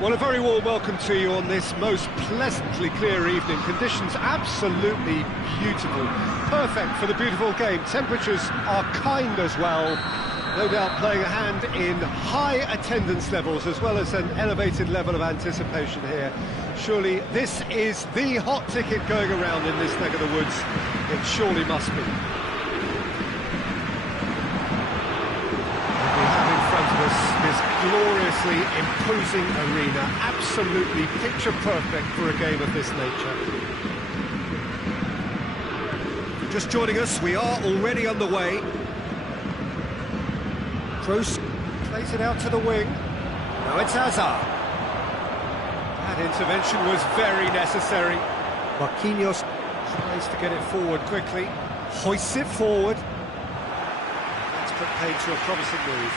Well, a very warm welcome to you on this most pleasantly clear evening. Conditions absolutely beautiful. Perfect for the beautiful game. Temperatures are kind as well. No doubt playing a hand in high attendance levels as well as an elevated level of anticipation here. Surely this is the hot ticket going around in this neck of the woods. It surely must be. We have in front of us this gloriously imposing arena, absolutely picture perfect for a game of this nature. Just joining us, we are already underway. Kroos plays it out to the wing. Now it's Hazard. That intervention was very necessary. Marquinhos tries to get it forward quickly, hoists it forward. That's put paid to a promising move.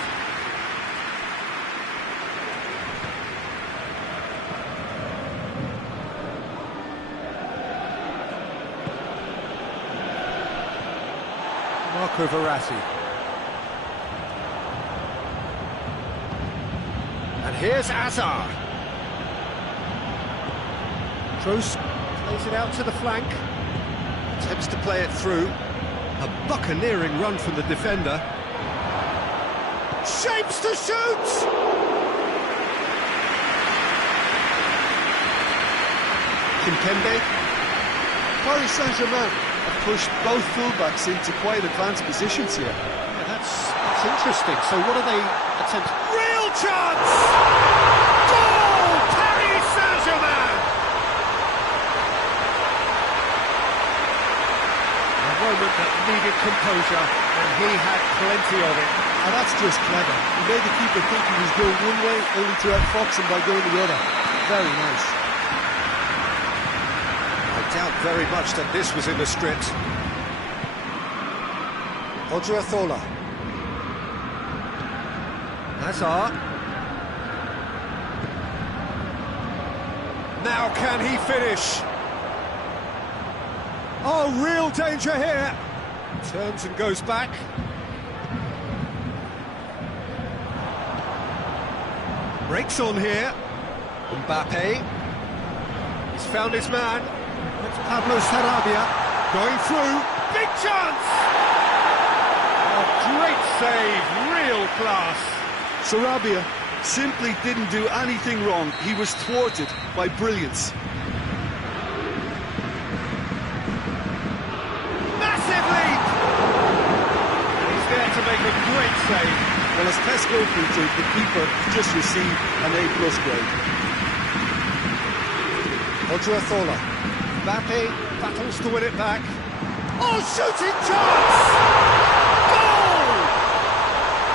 Marco Verratti. And here's Hazard. Kroos plays it out to the flank. Attempts to play it through. A buccaneering run from the defender. Shapes to shoot! Kimpembe. Paris Saint-Germain have pushed both fullbacks into quite advanced positions here. Yeah, that's interesting. So what are they attempting? Real chance! Goal! Paris Saint-Germain! A moment that needed composure, and he had plenty of it. And that's just clever. He made the keeper think he was going one way, only to outfox him by going the other. Very nice. I doubt very much that this was in the script. Odriozola. Hazard. Now can he finish? Oh, real danger here. Turns and goes back. Breaks on here. Mbappe. He's found his man. It's Pablo Sarabia. Going through. Big chance! A great save. Real class. Sarabia simply didn't do anything wrong. He was thwarted by brilliance. Massive leap! And he's there to make a great save. Well, as Pesco pointed, the keeper just received an A+ grade. Odriozola. Mbappe battles to win it back. Oh, shooting chance! Goal!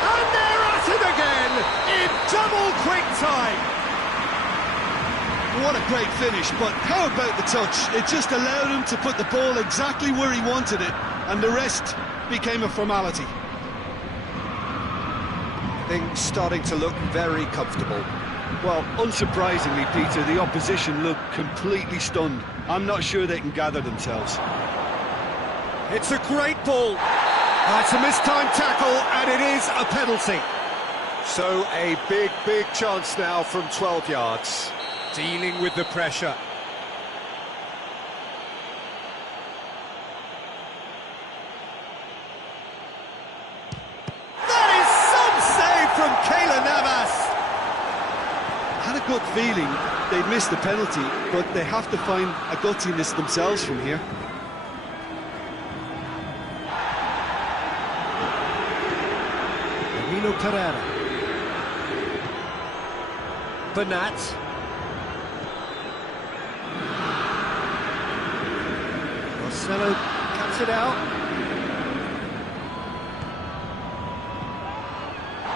And they're at it again in double quick time. What a great finish, but how about the touch? It just allowed him to put the ball exactly where he wanted it, and the rest became a formality. Things starting to look very comfortable. Well, unsurprisingly, Peter, the opposition look completely stunned. I'm not sure they can gather themselves. It's a great ball. It's a mistimed tackle, and it is a penalty. So a big, big chance now from 12 yards. Dealing with the pressure. That is some save from Keylor Navas. I had a gut feeling they'd miss the penalty, but they have to find a gutsiness themselves from here. Nino Pereira. Bernat. Marcelo cuts it out.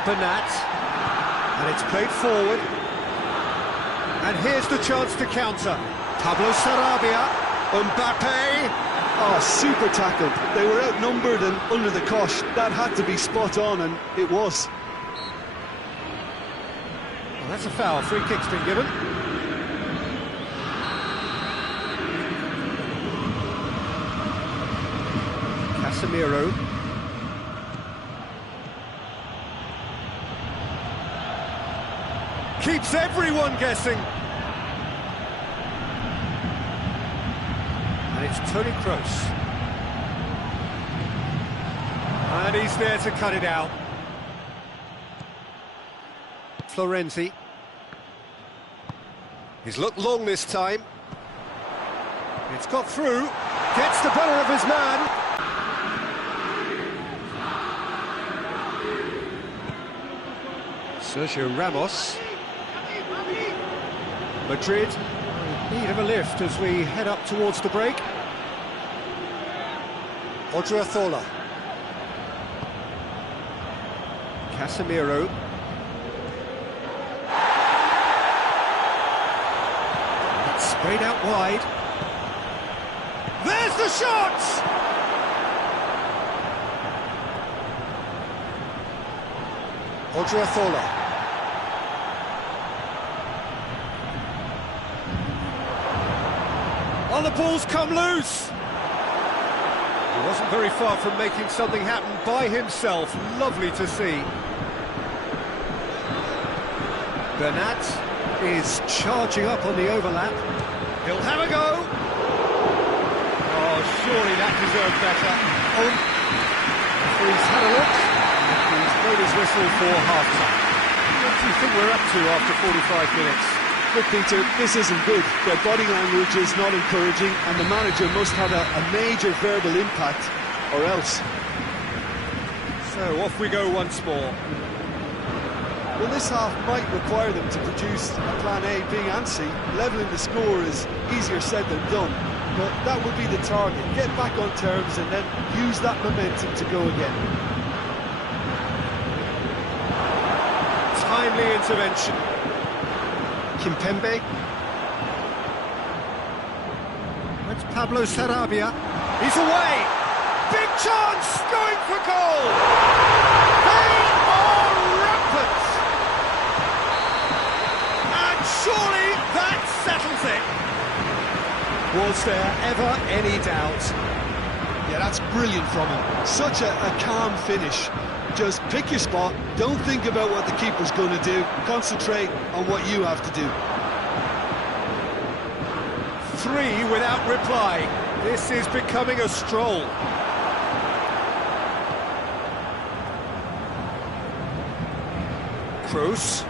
Bernat. And it's played forward. And here's the chance to counter. Pablo Sarabia. Mbappe. Oh, super tackled. They were outnumbered and under the cosh. That had to be spot on, and it was. Well, that's a foul. Free kick's been given. Casemiro. keeps everyone guessing. And it's Toni Kroos. And he's there to cut it out. Florenzi. He's looked long this time. It's got through. Gets the better of his man. Sergio Ramos. Madrid in need of a lift as we head up towards the break. Odriozola. Casemiro. It's sprayed out wide. There's the shot! Odriozola. Oh, the ball's come loose! He wasn't very far from making something happen by himself. Lovely to see. Bernat is charging up on the overlap. He'll have a go! Oh, surely that deserved better. Oh, he's had a look. He's blown his whistle for half-time. What do you think we're up to after 45 minutes? Look, Peter, this isn't good. Their body language is not encouraging, and the manager must have a major verbal impact, or else. So, off we go once more. Well, this half might require them to produce a plan A, B and C. Levelling the score is easier said than done, but that would be the target. Get back on terms and then use that momentum to go again. Timely intervention. Kimpembe. That's Pablo Sarabia. He's away! Big chance! Going for goal! They are rampant! And surely that settles it! Was there ever any doubt? Yeah, that's brilliant from him. Such a calm finish. Just pick your spot, don't think about what the keeper's going to do, concentrate on what you have to do. 3 without reply. This is becoming a stroll. Kroos.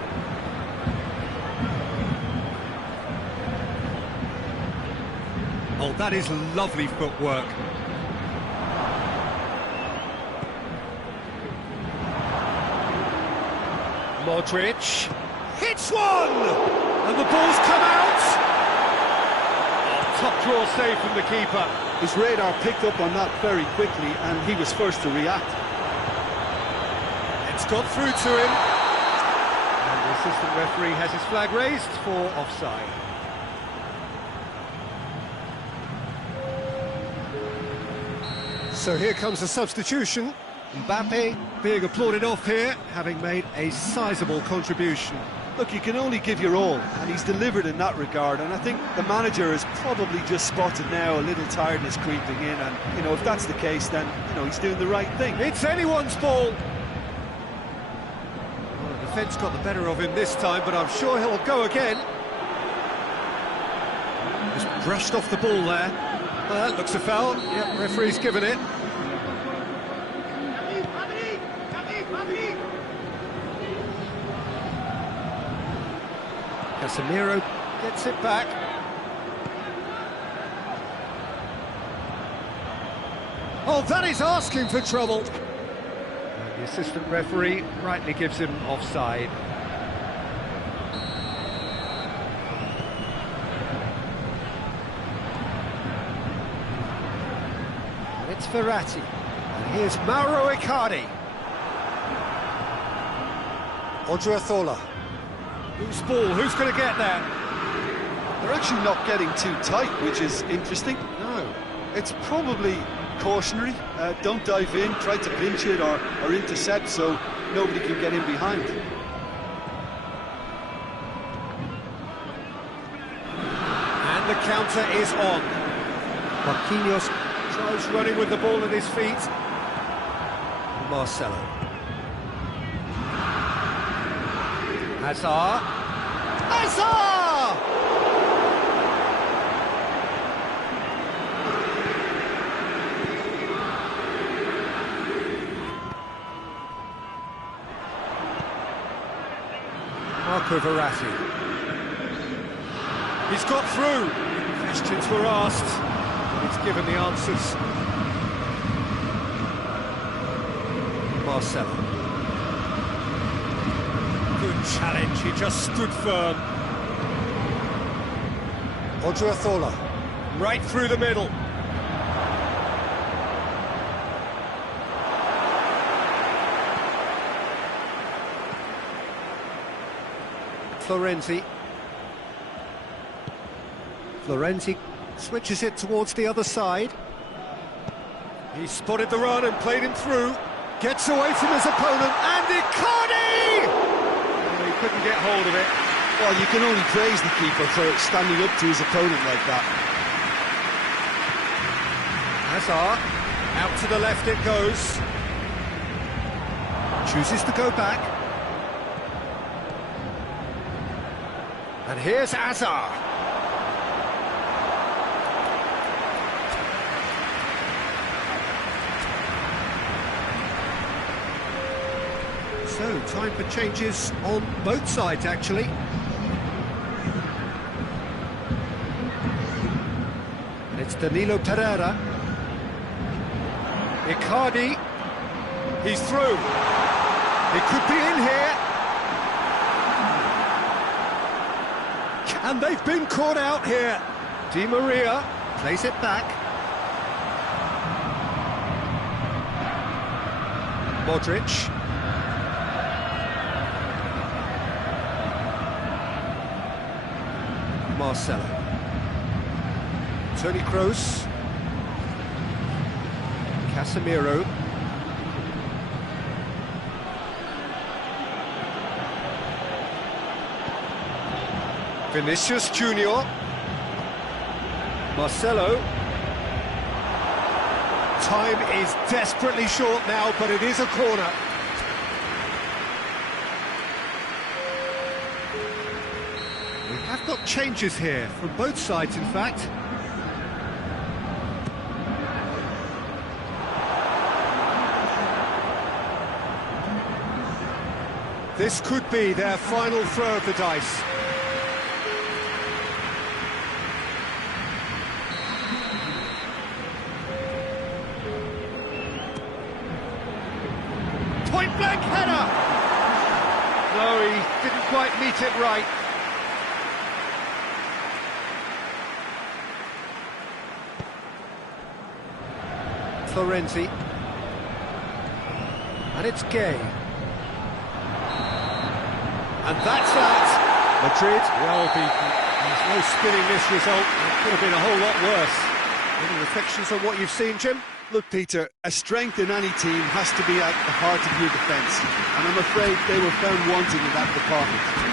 Oh, that is lovely footwork. Modric hits one, and the ball's come out. Oh, top draw save from the keeper. His radar picked up on that very quickly, and he was first to react. It's got through to him, and the assistant referee has his flag raised for offside. So here comes a substitution. Mbappe being applauded off here, having made a sizable contribution. Look, you can only give your all, and he's delivered in that regard, and I think the manager has probably just spotted now a little tiredness creeping in, and, you know, if that's the case, then, you know, he's doing the right thing. It's anyone's ball! Well, the defence got the better of him this time, but I'm sure he'll go again. Just brushed off the ball there. Well, that looks a foul. Yep, referee's given it. Casemiro gets it back. Oh, that is asking for trouble. And the assistant referee rightly gives him offside. And it's Verratti. And here's Mauro Icardi. Odriozola. Whose ball? Who's going to get that? They're actually not getting too tight, which is interesting. No. It's probably cautionary. Don't dive in, try to pinch it or intercept so nobody can get in behind. And the counter is on. Marquinhos tries running with the ball at his feet. Marcelo. Hazard. Hazard! Marco Verratti. He's got through. Questions were asked, and he's given the answers. Marcelo. Good challenge, he just stood firm. Odriozola. Right through the middle. Florenzi switches it towards the other side. He spotted the run and played him through. Gets away from his opponent, and Icardi! Oh, he couldn't get hold of it. Well, you can only praise the keeper for standing up to his opponent like that. Hazard, out to the left it goes. Chooses to go back. And here's Hazard. So, time for changes on both sides, actually. And it's Danilo Pereira. Icardi. He's through. It could be in here. And they've been caught out here. Di Maria plays it back. Modric. Marcelo. Toni Kroos. Casemiro. Vinicius Junior. Marcelo. Time is desperately short now, but it is a corner. We have got changes here, from both sides in fact. This could be their final throw of the dice. Point-blank header! No, he didn't quite meet it right. Florenzi. And it's Gay. And that's that. Madrid, well beaten. There's no spinning this result. It could have been a whole lot worse. Any reflections on what you've seen, Jim? Look, Peter, a strength in any team has to be at the heart of your defence, and I'm afraid they were found wanting in that department.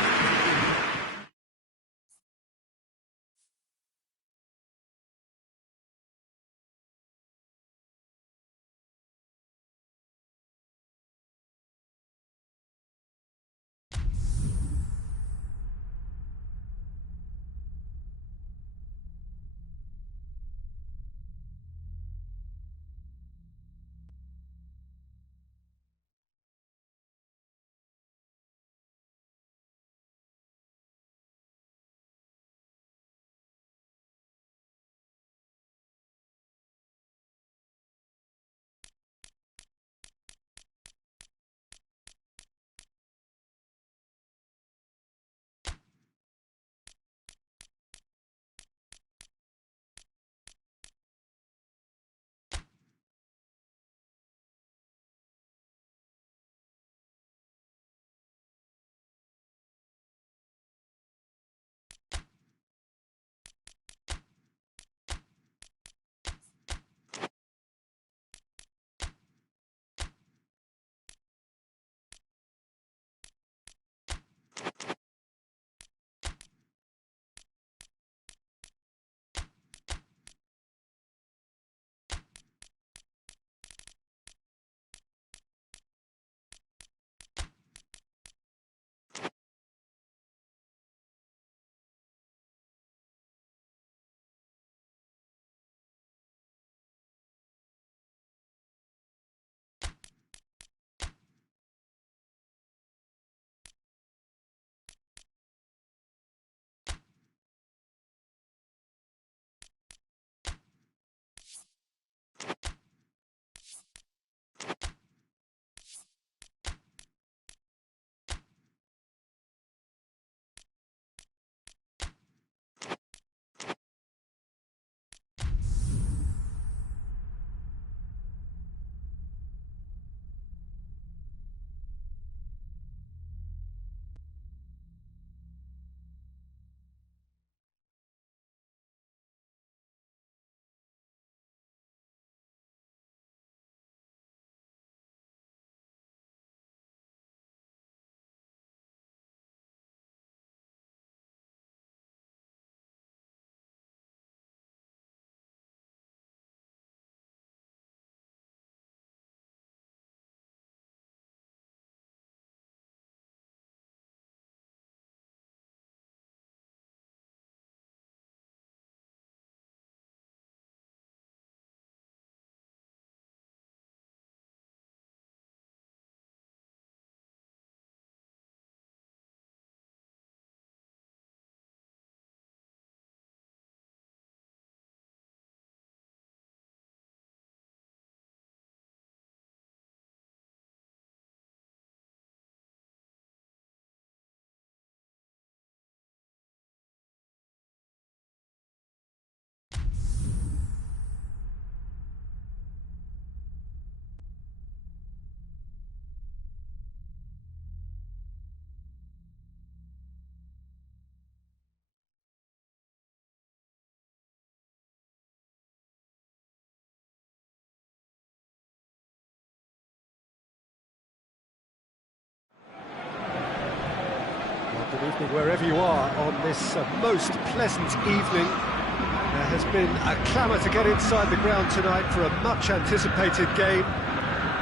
Good evening wherever you are on this most pleasant evening. There has been a clamour to get inside the ground tonight for a much-anticipated game.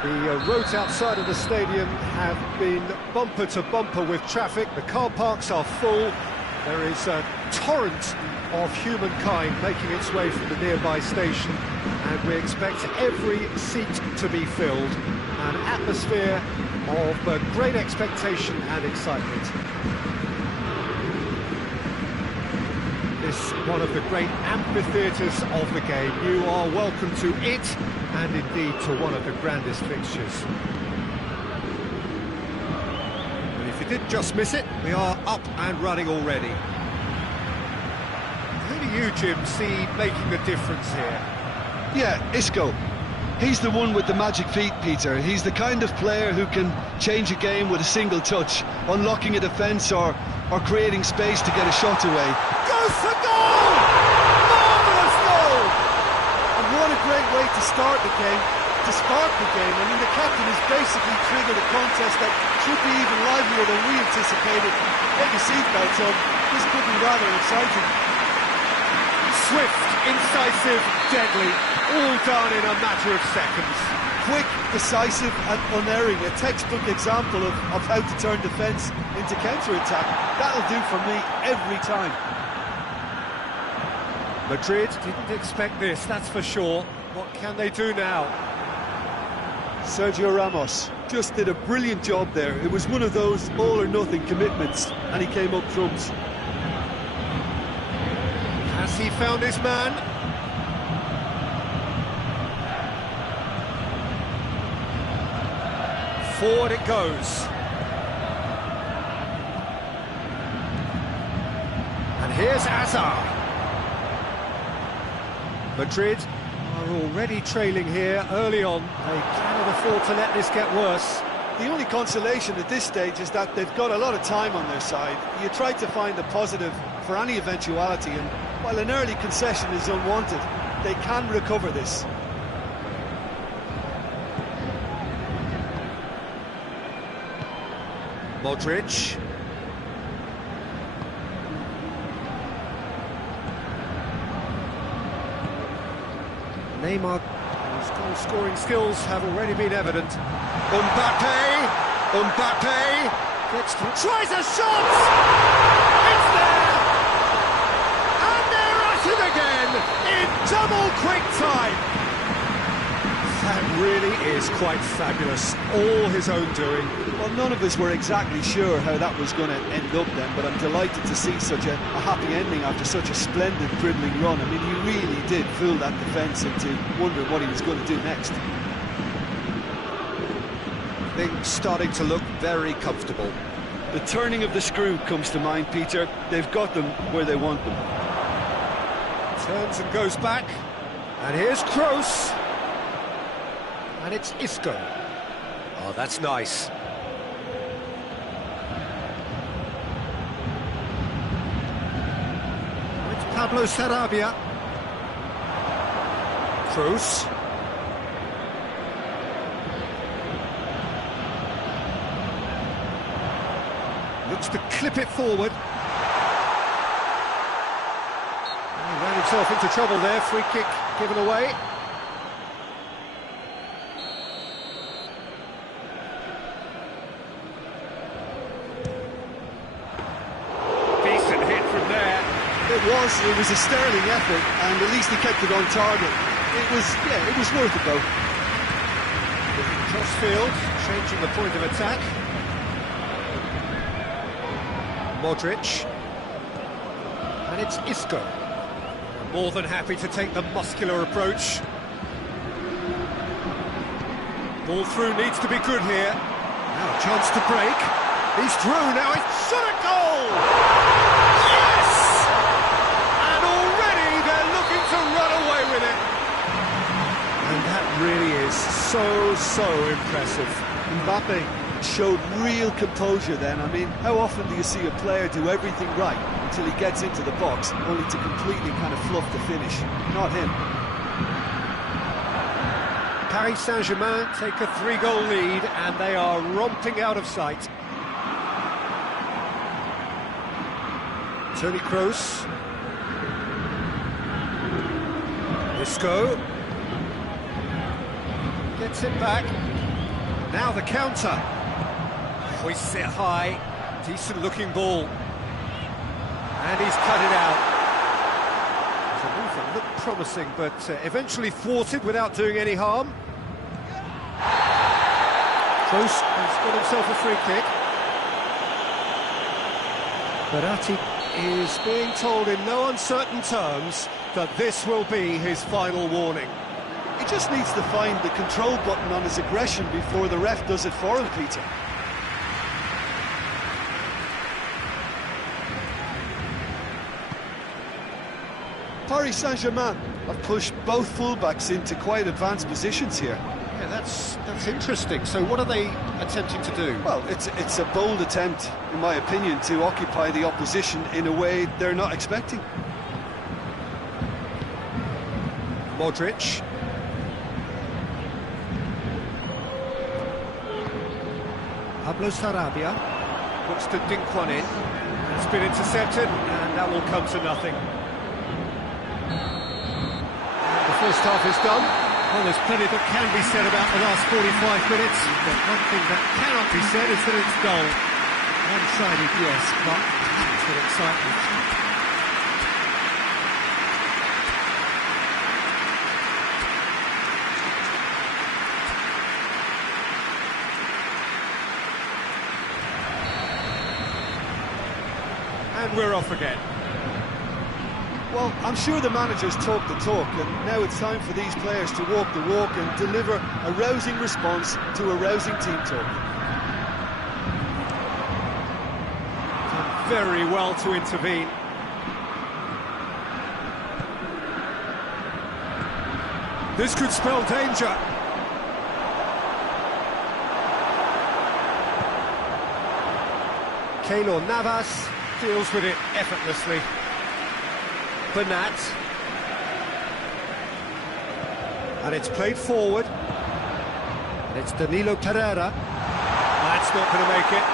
The roads outside of the stadium have been bumper to bumper with traffic. The car parks are full. There is a torrent of humankind making its way from the nearby station, and we expect every seat to be filled. An atmosphere of great expectation and excitement. This one of the great amphitheatres of the game. You are welcome to it, and indeed to one of the grandest fixtures. And if you did just miss it, we are up and running already. Who do you, Jim, see making the difference here? Yeah, Isco. He's the one with the magic feet, Peter. He's the kind of player who can change a game with a single touch, unlocking a defence or creating space to get a shot away. Goes for goal! Marvellous goal! And what a great way to start the game, to spark the game. I mean, the captain has basically triggered a contest that should be even livelier than we anticipated. Get your seatbelts on. This could be rather exciting. Swift, incisive, deadly, all done in a matter of seconds. Quick, decisive and unerring, a textbook example of how to turn defence into counter-attack. That'll do for me every time. Madrid didn't expect this, that's for sure. What can they do now? Sergio Ramos just did a brilliant job there. It was one of those all-or-nothing commitments, and he came up trumps. Has he found his man? Forward it goes. And here's Hazard. Madrid are already trailing here early on. They cannot afford to let this get worse. The only consolation at this stage is that they've got a lot of time on their side. You try to find a positive for any eventuality, and while an early concession is unwanted, they can recover this. Modric. Neymar, whose goal-scoring skills have already been evident. Mbappe gets to, tries a shot! It's there! And they're at it again in double quick time! That really is quite fabulous, all his own doing. Well, none of us were exactly sure how that was going to end up then, but I'm delighted to see such a happy ending after such a splendid dribbling run. I mean, he really did fool that defence into wondering what he was going to do next. Things starting to look very comfortable. The turning of the screw comes to mind, Peter. They've got them where they want them. Turns and goes back, and here's Kroos. And it's Isco. Oh, that's nice. It's Pablo Sarabia. Kroos. Looks to clip it forward. He ran himself into trouble there. Free kick given away. It was a sterling effort, and at least he kept it on target. It was worth a go. Crossfield, changing the point of attack. Modric. And it's Isco. More than happy to take the muscular approach. Ball through needs to be good here. Now a chance to break. He's through, now it's shot at goal! Really is so impressive. Mbappe showed real composure then. I mean, how often do you see a player do everything right until he gets into the box, only to completely kind of fluff the finish? Not him. Paris Saint-Germain take a 3-goal lead, and they are romping out of sight. Toni Kroos. Isco. Gets it back. Now the counter. Hoists it high. Decent looking ball. And he's cut it out. The move that looked promising, but eventually thwarted without doing any harm. Kroos has got himself a free kick. Verratti is being told in no uncertain terms that this will be his final warning. He just needs to find the control button on his aggression before the ref does it for him, Peter. Paris Saint-Germain have pushed both fullbacks into quite advanced positions here. Yeah, that's interesting. So what are they attempting to do? Well, it's a bold attempt, in my opinion, to occupy the opposition in a way they're not expecting. Modric. Pablo Sarabia looks to dink one in. It's been intercepted, and that will come to nothing. The first half is done. Well, there's plenty that can be said about the last 45 minutes, but one thing that cannot be said is that it's dull. One-sided, yes, but packed with excitement. And we're off again. Well, I'm sure the managers talk the talk, and now it's time for these players to walk the walk and deliver a rousing response to a rousing team talk. Done very well to intervene. This could spell danger. Keylor Navas deals with it effortlessly. Bernat. And it's played forward. And it's Danilo Pereira. That's not going to make it.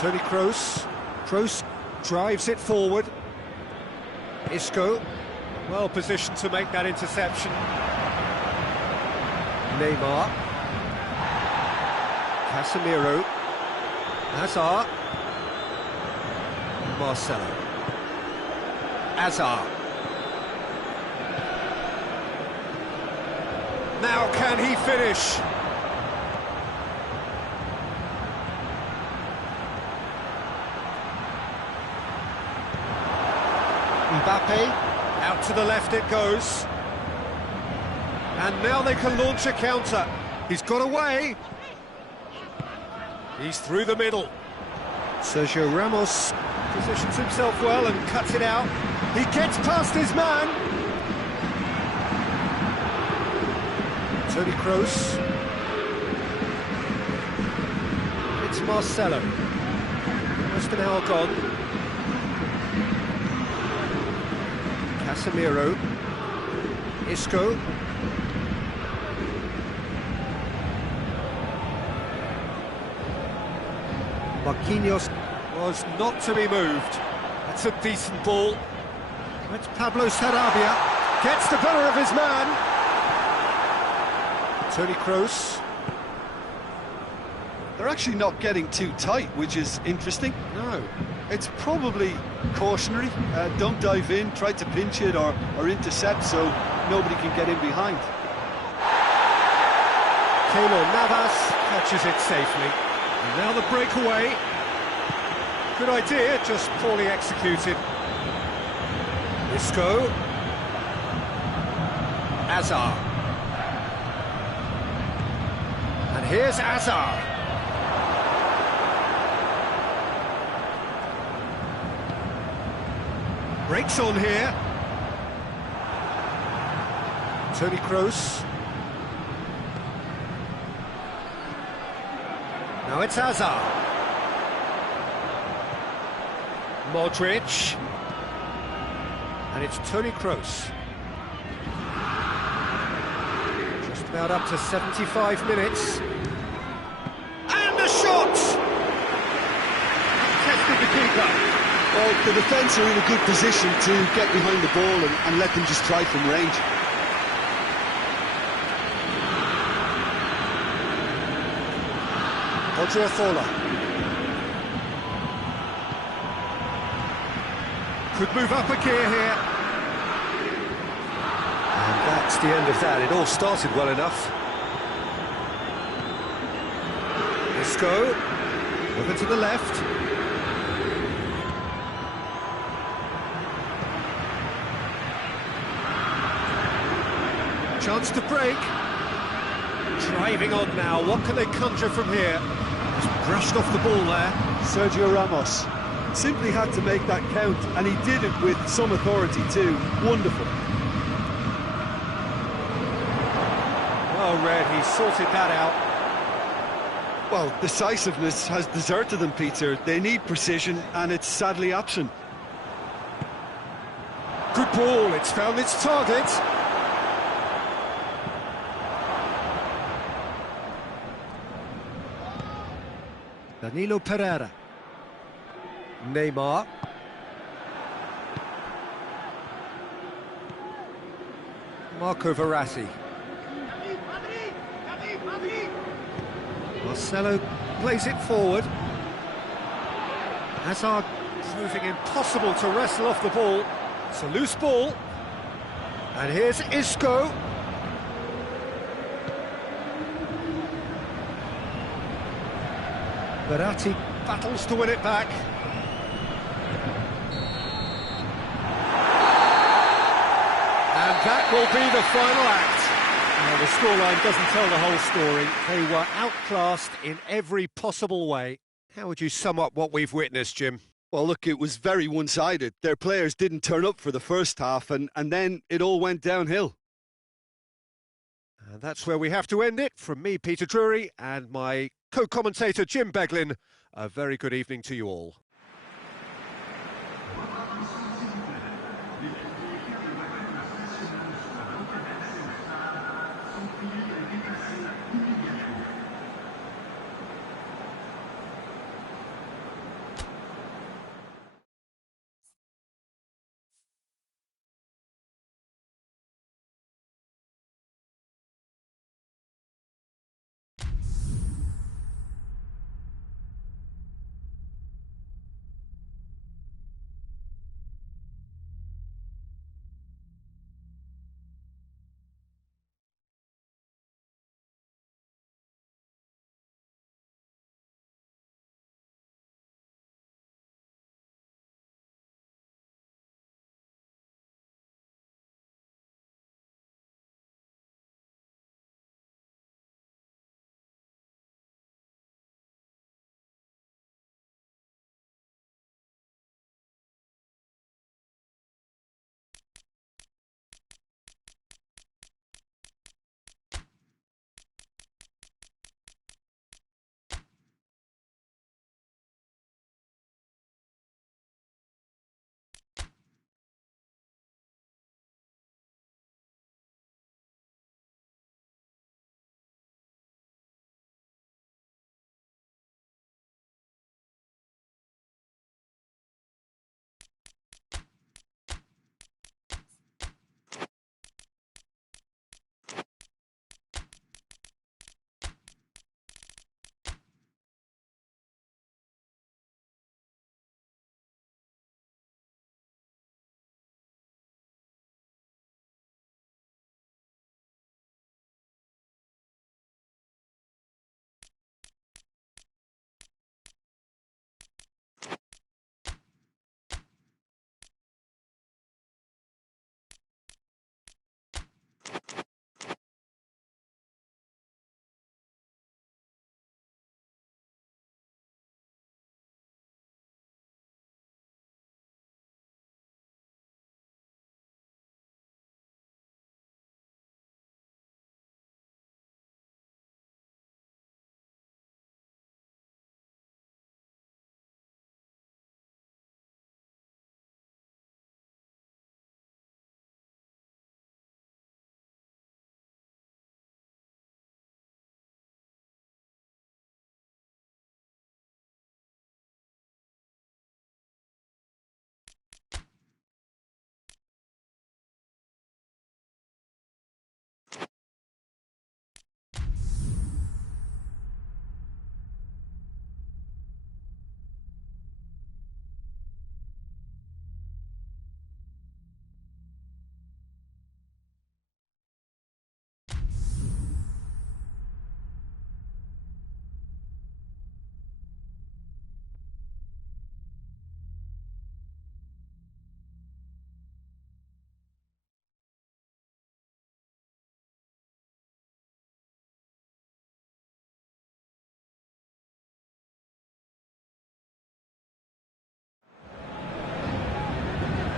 Toni Kroos. Kroos drives it forward. Isco. Well positioned to make that interception. Neymar. Casemiro. Hazard. Marcelo. Hazard. Now can he finish? Mbappe, out to the left it goes. And now they can launch a counter. He's got away. He's through the middle. Sergio Ramos positions himself well and cuts it out. He gets past his man. Toni Kroos. It's Marcelo. Almost an hour gone. Casemiro. Isco. Marquinhos was not to be moved. That's a decent ball. It's Pablo Sarabia. Gets the better of his man. Toni Kroos. They're actually not getting too tight, which is interesting. No. It's probably cautionary. Don't dive in, try to pinch it or intercept so nobody can get in behind. Keylor Navas catches it safely. And now the breakaway. Good idea, just poorly executed. Isco. Hazard. And here's Hazard. Breaks on here. Toni Kroos. Now it's Hazard. Modric. And it's Toni Kroos. Just about up to 75 minutes. And a shot! Tested the keeper. Well, the defence are in a good position to get behind the ball and let them just try from range. Odriozola. Could move up a gear here. And that's the end of that. It all started well enough. Isco. Over to the left. Chance to break. Driving on now. What can they conjure from here? Just brushed off the ball there. Sergio Ramos simply had to make that count, and he did it with some authority too. Wonderful. Well read, he sorted that out. Well, decisiveness has deserted them, Peter. They need precision, and it's sadly absent. Good ball, it's found its target. Danilo Pereira. Neymar. Marco Verratti. Marcelo plays it forward. Hazard proving impossible to wrestle off the ball. It's a loose ball. And here's Isco. Verratti battles to win it back. And that will be the final act. Well, the scoreline doesn't tell the whole story. They were outclassed in every possible way. How would you sum up what we've witnessed, Jim? Well, look, it was very one-sided. Their players didn't turn up for the first half, and then it all went downhill. And that's where we have to end it. From me, Peter Drury, and my co-commentator, Jim Beglin, a very good evening to you all.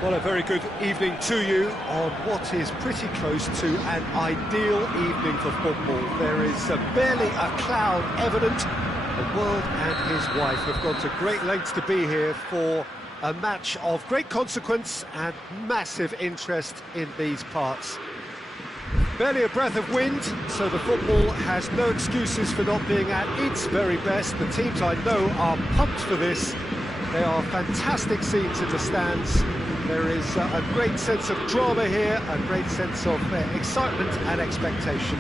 Well, a very good evening to you on what is pretty close to an ideal evening for football. There is barely a cloud evident. The world and his wife have gone to great lengths to be here for a match of great consequence and massive interest in these parts. Barely a breath of wind, so the football has no excuses for not being at its very best. The teams I know are pumped for this. There are fantastic scenes in the stands. There is a great sense of drama here, a great sense of excitement and expectation.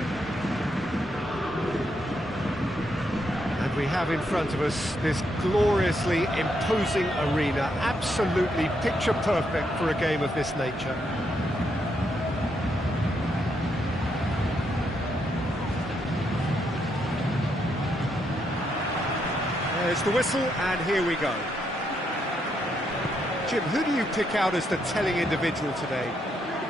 And we have in front of us this gloriously imposing arena, absolutely picture perfect for a game of this nature. There's the whistle, and here we go. Jim, who do you pick out as the telling individual today?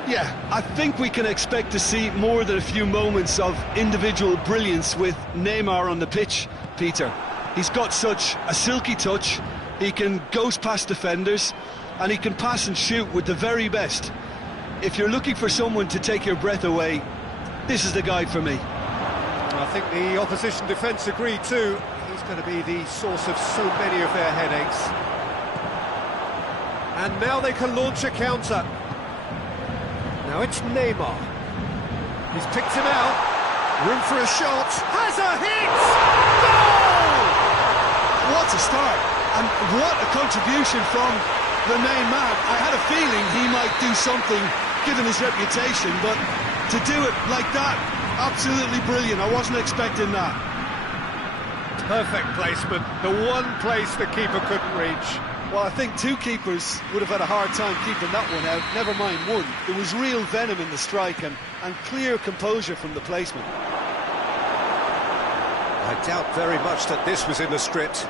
Yeah, I think we can expect to see more than a few moments of individual brilliance with Neymar on the pitch, Peter. He's got such a silky touch, he can ghost past defenders, and he can pass and shoot with the very best. If you're looking for someone to take your breath away, this is the guy for me. I think the opposition defence agree too. He's going to be the source of so many of their headaches. And now they can launch a counter. Now it's Neymar. He's picked him out. Room for a shot. Has a hit! Goal! What a start, and what a contribution from the main man. I had a feeling he might do something, given his reputation, but to do it like that, absolutely brilliant. I wasn't expecting that. Perfect placement. The one place the keeper couldn't reach. Well, I think two keepers would have had a hard time keeping that one out, never mind one. There was real venom in the strike and clear composure from the placement. I doubt very much that this was in the script.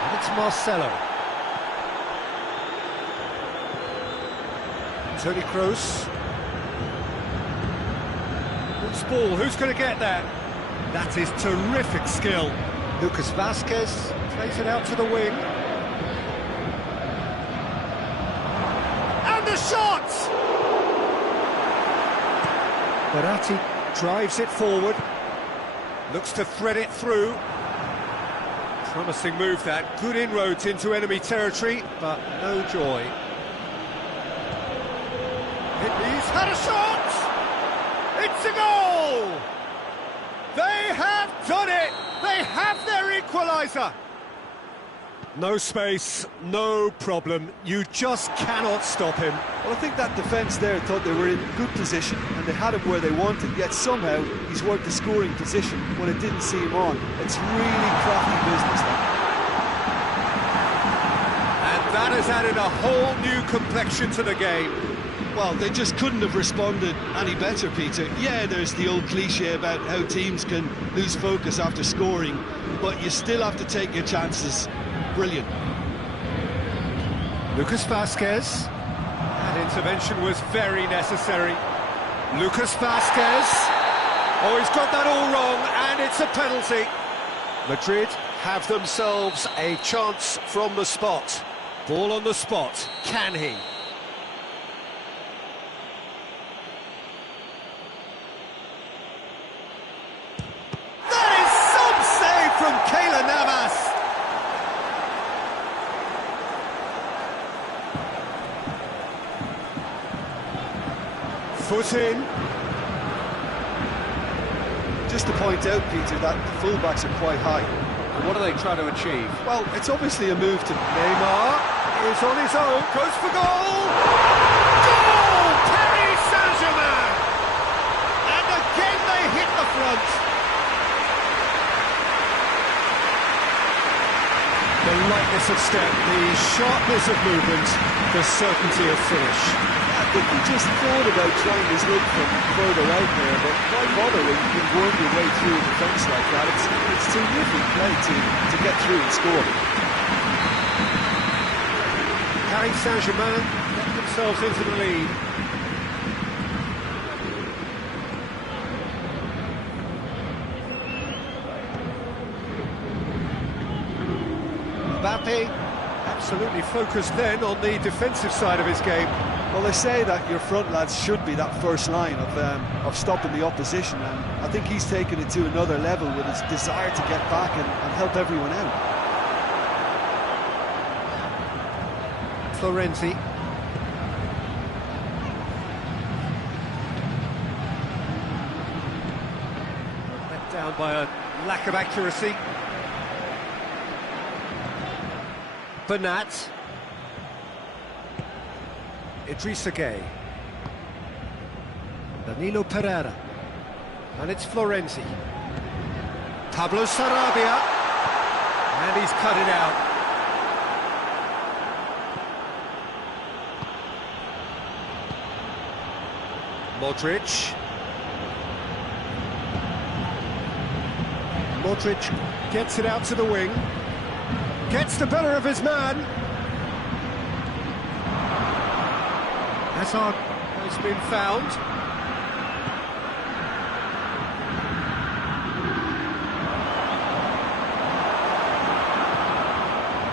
And it's Marcelo. Toni Kroos. Ball, who's going to get that? That is terrific skill. Lucas Vazquez plays it out to the wing. And the shot! Verratti drives it forward. Looks to thread it through. Promising move that. Good inroads into enemy territory, but no joy. He's had a shot! It's a goal! They have done it! They have their equaliser! No space, no problem. You just cannot stop him. Well, I think that defence there thought they were in good position and they had him where they wanted, yet somehow he's worked the scoring position when it didn't see him on. It's really crafty business, that. And that has added a whole new complexion to the game. Well, they just couldn't have responded any better, Peter. Yeah, there's the old cliche about how teams can lose focus after scoring, but you still have to take your chances. Brilliant. Lucas Vazquez. That intervention was very necessary. Lucas Vazquez. Oh, he's got that all wrong, and it's a penalty. Madrid have themselves a chance from the spot. Ball on the spot. Can he? Foot in. Just to point out, Peter, that the fullbacks are quite high. And what are they trying to achieve? Well, it's obviously a move to... Neymar is on his own, goes for goal! Goal! Paris Saint-Germain! And again they hit the front. The lightness of step, the sharpness of movement, the certainty of finish. I think he just thought about trying his luck from further out there, but why bother when you can worm your way through a defence like that? It's terrific play to get through and score. Paris Saint-Germain get themselves into the lead. absolutely focused then on the defensive side of his game. Well, they say that your front lads should be that first line of stopping the opposition, and I think he's taken it to another level with his desire to get back and help everyone out. Florenzi. Let down by a lack of accuracy. Bernat. Idrissa Gueye. Danilo Pereira. And it's Florenzi. Pablo Sarabia. And he's cut it out. Modric. Modric gets it out to the wing. Gets the better of his man. Hazard has been found.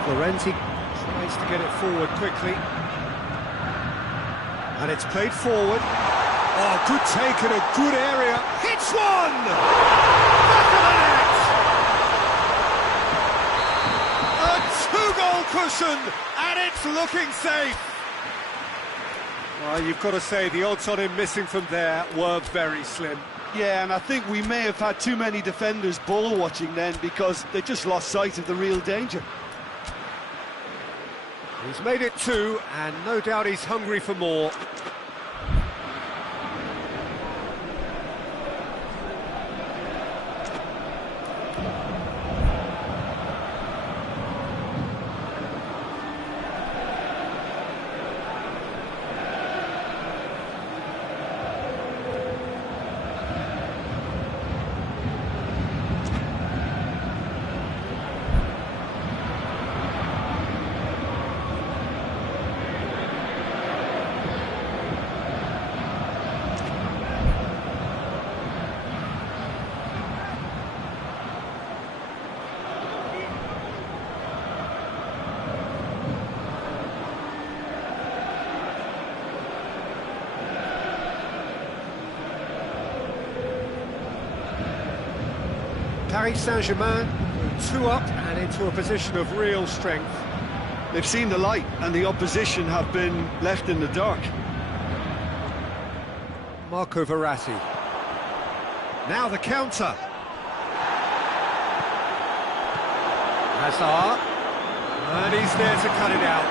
Florenzi tries to get it forward quickly. And it's played forward. Oh, good take in a good area. Hits one! Back of the net! A two-goal cushion, and it's looking safe. Well, you've got to say the odds on him missing from there were very slim. Yeah, and I think we may have had too many defenders ball watching then, because they just lost sight of the real danger. He's made it two, and no doubt he's hungry for more. Paris Saint-Germain, 2 up and into a position of real strength. They've seen the light, and the opposition have been left in the dark. Marco Verratti. Now the counter. Hazard. And he's there to cut it out.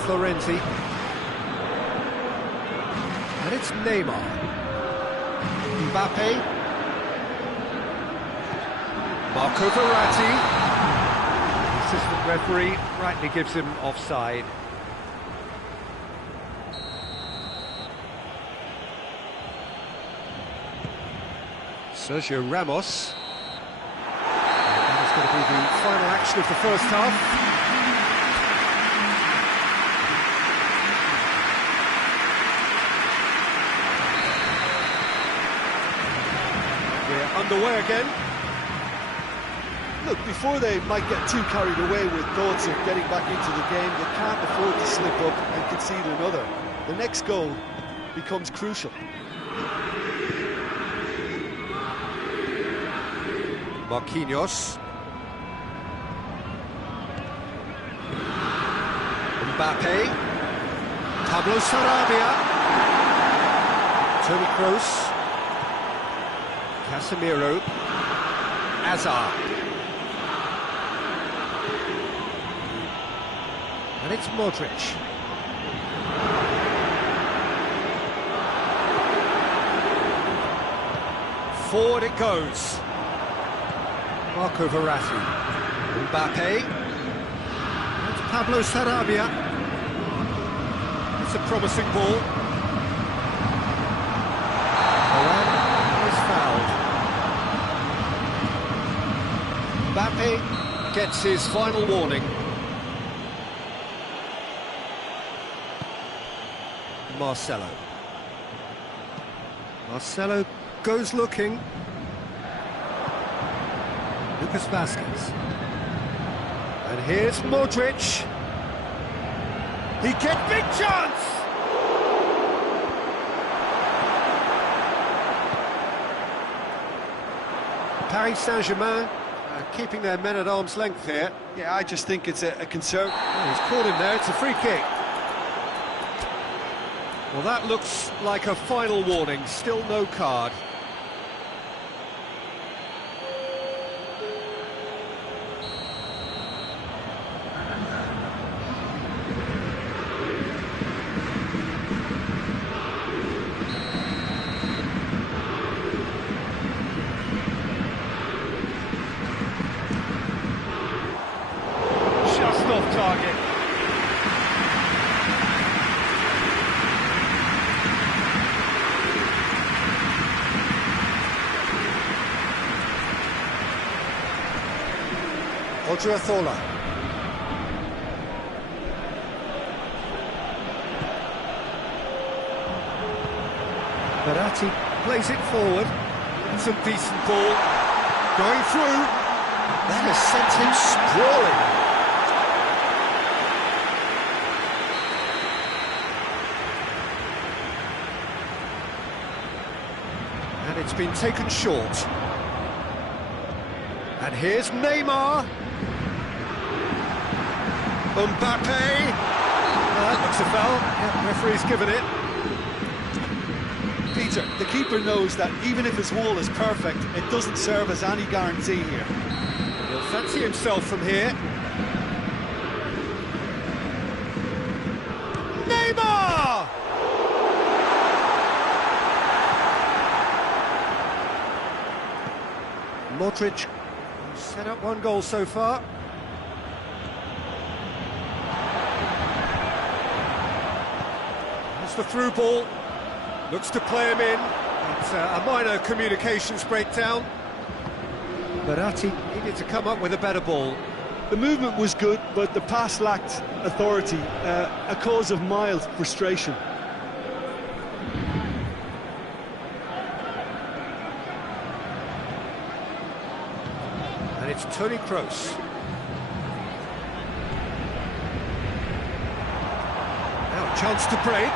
Florenzi. And it's Neymar. Mbappe. Marco Verratti. The assistant referee rightly gives him offside. Sergio Ramos. That is going to be the final action of the first half. Underway again. Look, before they might get too carried away with thoughts of getting back into the game, they can't afford to slip up and concede another. The next goal becomes crucial. Marquinhos. Mbappe. Pablo Sarabia. Toni Kroos. Casemiro. Hazard. And it's Modric. Forward it goes. Marco Verratti. Mbappe. It's Pablo Sarabia. It's a promising ball. Varane is fouled. Mbappe gets his final warning. Marcelo goes looking. Lucas Vazquez. And here's Modric. He gets big chance! Paris Saint-Germain keeping their men at arm's length here. Yeah, I just think it's a concern. Oh, he's caught him there, it's a free kick. Well, that looks like a final warning, still no card. Just off target. Odriozola. Verratti plays it forward. It's a decent ball. Going through. That has sent him sprawling. And it's been taken short. And here's Neymar. Mbappe. Well, that looks a foul. Yeah, referee's given it. Peter, the keeper knows that even if his wall is perfect, it doesn't serve as any guarantee here. He'll fancy himself from here. Neymar! Modric set up one goal so far. It's the through ball. Looks to play him in. It's a minor communications breakdown. Verratti needed to come up with a better ball. The movement was good, but the pass lacked authority, a cause of mild frustration. And it's Toni Kroos. Now a chance to break.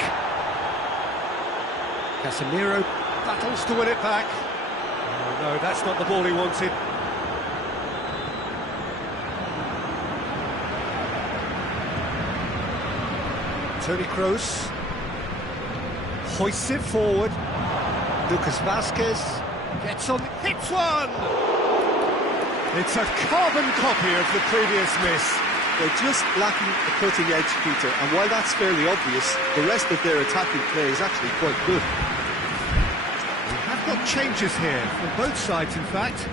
Casemiro battles to win it back. Oh, no, that's not the ball he wanted. Toni Kroos hoists it forward. Lucas Vazquez gets on, hits one! It's a carbon copy of the previous miss. They're just lacking the cutting edge, Peter, and while that's fairly obvious, the rest of their attacking play is actually quite good. We have got changes here, from both sides in fact.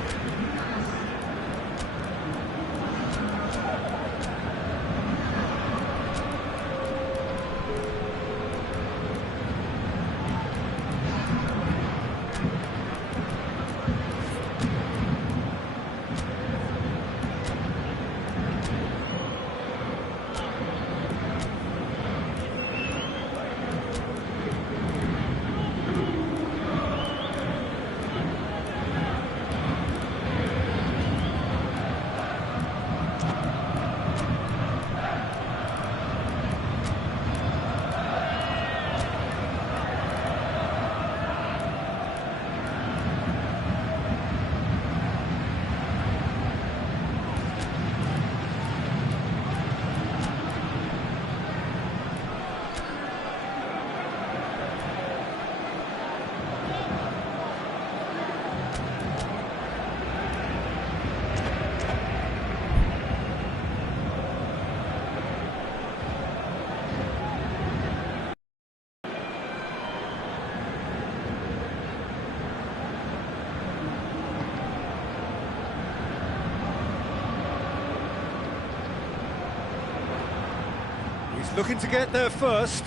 He's looking to get there first.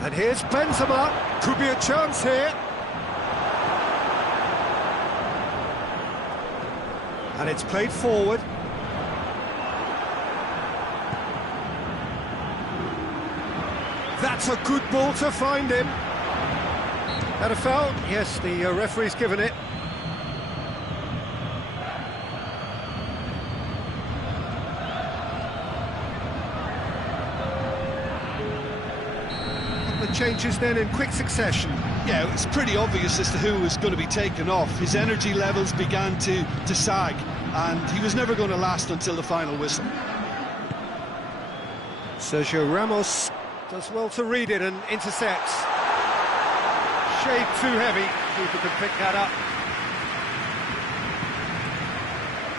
And here's Benzema. Could be a chance here. And it's played forward. That's a good ball to find him. Had a foul? Yes, the referee's given it. changes then in quick succession. Yeah, it's pretty obvious as to who was going to be taken off. His energy levels began to sag, and he was never going to last until the final whistle. Sergio Ramos does well to read it and intercepts. Shade too heavy, keeper can pick that up.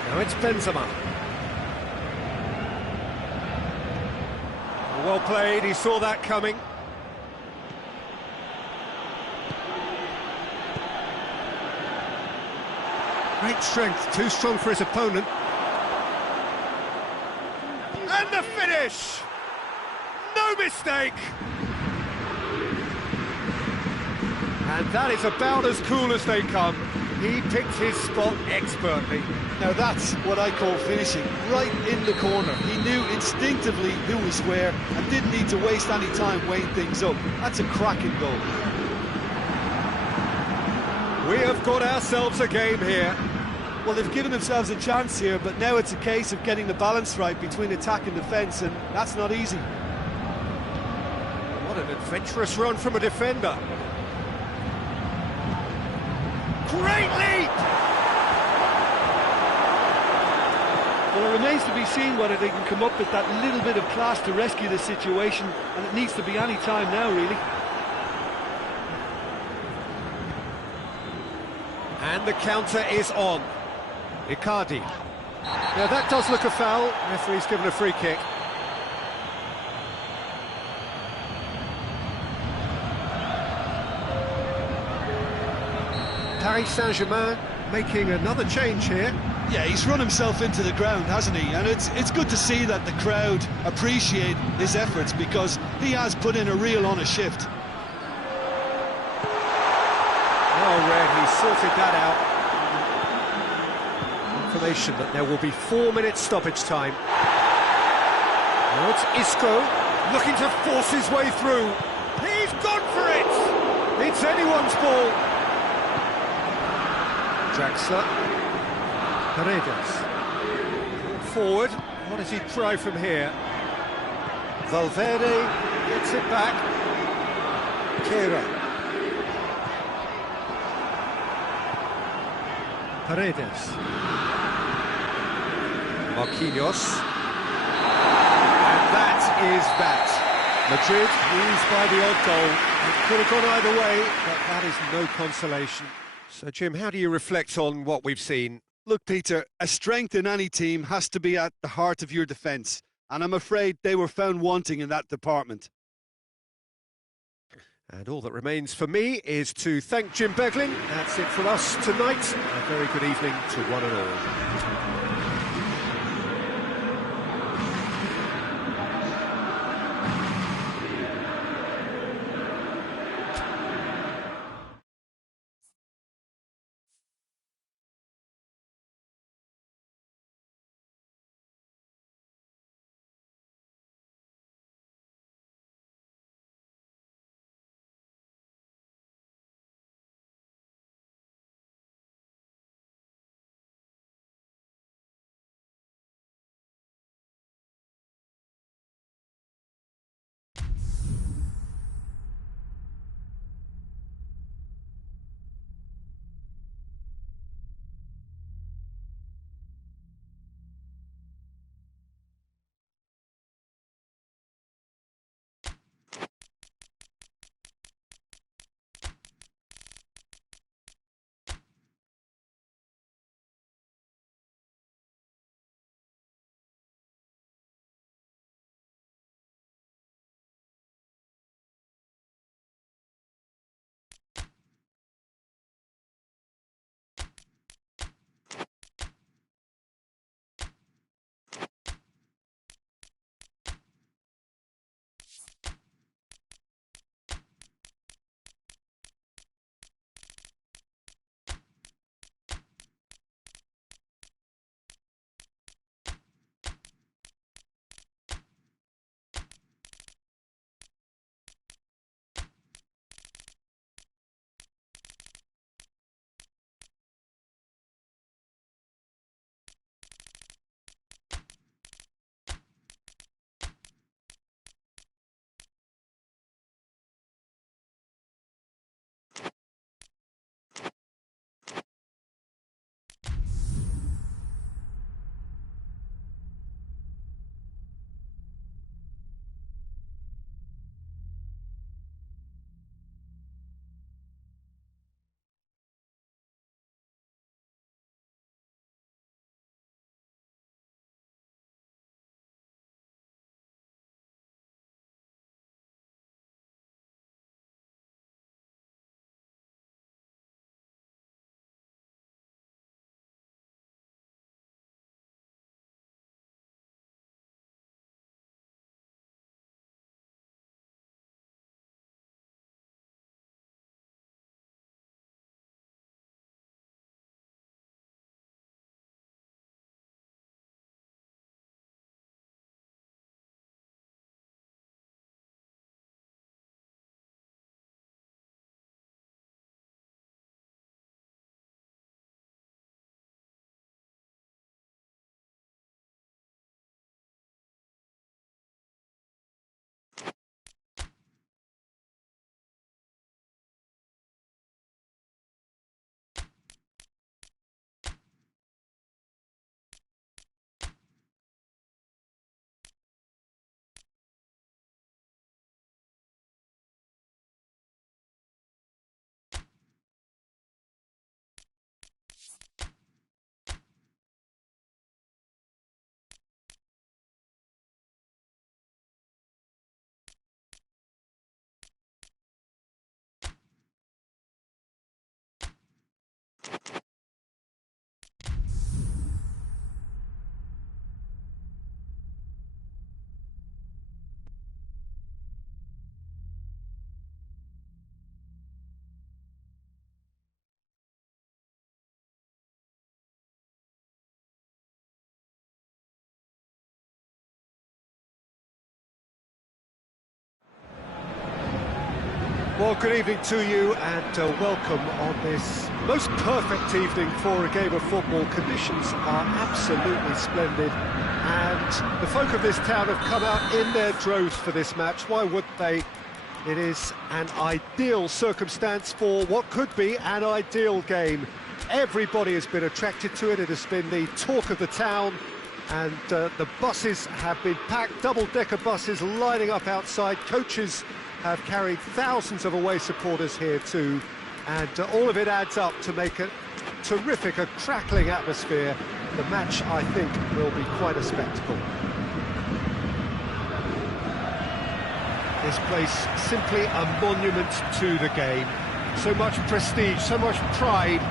Now it's Benzema. Well played, he saw that coming. Great strength, too strong for his opponent. And the finish! No mistake! And that is about as cool as they come. He picked his spot expertly. Now that's what I call finishing, right in the corner. He knew instinctively who was where and didn't need to waste any time weighing things up. That's a cracking goal. We have got ourselves a game here. Well, they've given themselves a chance here, but now it's a case of getting the balance right between attack and defence, and that's not easy. What an adventurous run from a defender. Great leap! Well, it remains to be seen whether they can come up with that little bit of class to rescue the situation, and it needs to be any time now, really. And the counter is on. Icardi. Now that does look a foul. Referee's given a free kick. Paris Saint-Germain making another change here. Yeah, he's run himself into the ground, hasn't he? And it's good to see that the crowd appreciate his efforts, because he has put in a real honest shift. Well read, he sorted that out. Information that there will be 4 minutes stoppage time. Now it's Isco looking to force his way through. He's gone for it! It's anyone's ball. Draxler. Paredes. Forward. What does he try from here? Valverde gets it back. Kera. Paredes. Marquinhos. And that is that. Madrid lose by the odd goal. It could have gone either way, but that is no consolation. So, Jim, how do you reflect on what we've seen? Look, Peter, a strength in any team has to be at the heart of your defence, and I'm afraid they were found wanting in that department. And all that remains for me is to thank Jim Beglin. That's it from us tonight. A very good evening to one and all. Well, good evening to you and welcome on this most perfect evening for a game of football. Conditions are absolutely splendid and the folk of this town have come out in their droves for this match. Why wouldn't they? It is an ideal circumstance for what could be an ideal game. Everybody has been attracted to it. It has been the talk of the town, and the buses have been packed, double-decker buses lining up outside. Coaches have carried thousands of away supporters here too, and all of it adds up to make a terrific, a crackling atmosphere. The match, I think, will be quite a spectacle. This place simply a monument to the game. So much prestige, so much pride,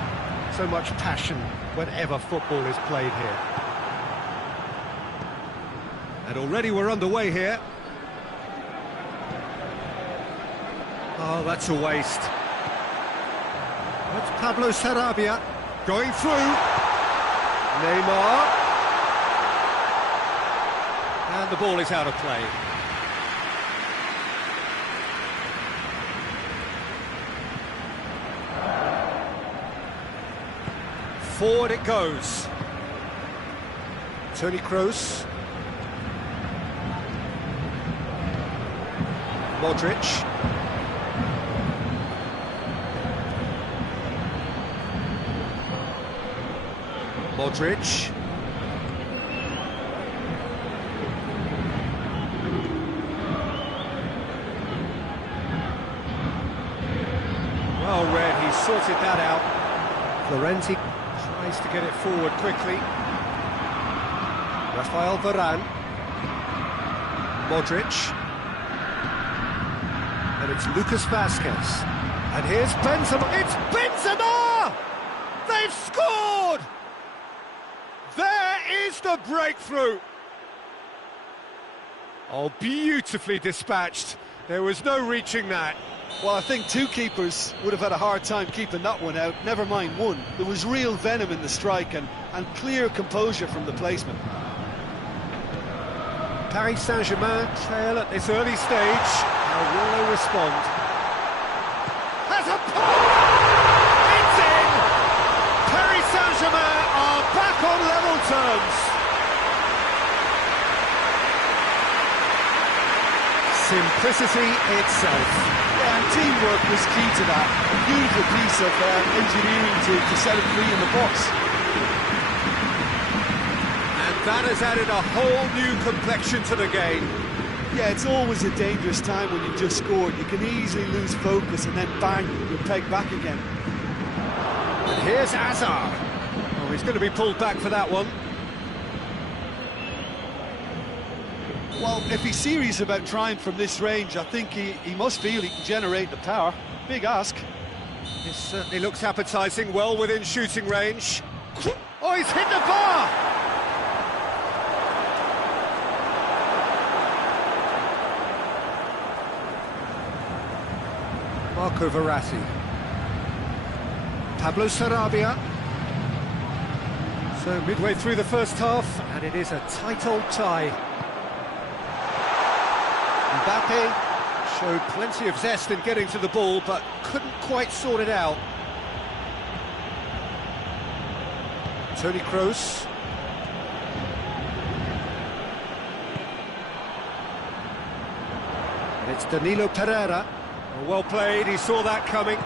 so much passion whenever football is played here. And already we're underway here. Oh, that's a waste. That's Pablo Sarabia going through. Neymar. And the ball is out of play. Forward it goes. Toni Kroos. Modric. Modric. Well read, he sorted that out. Florenzi tries to get it forward quickly. Rafael Varane. Modric. And it's Lucas Vazquez. And here's Benzema. It's Benzema! They've scored! There is the breakthrough. Oh, beautifully dispatched. There was no reaching that. Well, I think two keepers would have had a hard time keeping that one out, never mind one. There was real venom in the strike and clear composure from the placement. Paris Saint-Germain trail at this early stage. How will they respond? Has a pop! It's in! Paris Saint-Germain are back on level terms. Simplicity itself. Yeah, and teamwork was key to that. A beautiful piece of engineering to set it free in the box. And that has added a whole new complexion to the game. Yeah, it's always a dangerous time when you've just scored. You can easily lose focus and then bang, you're pegged back again. And here's Hazard. Oh, he's going to be pulled back for that one. Well, if he's serious about trying from this range, I think he must feel he can generate the power. Big ask. This certainly looks appetising, well within shooting range. Oh, he's hit the bar! Marco Verratti. Pablo Sarabia. So midway through the first half, and it is a tight old tie. Mbappe showed plenty of zest in getting to the ball, but couldn't quite sort it out. Toni Kroos. And it's Danilo Pereira. Well played, he saw that coming.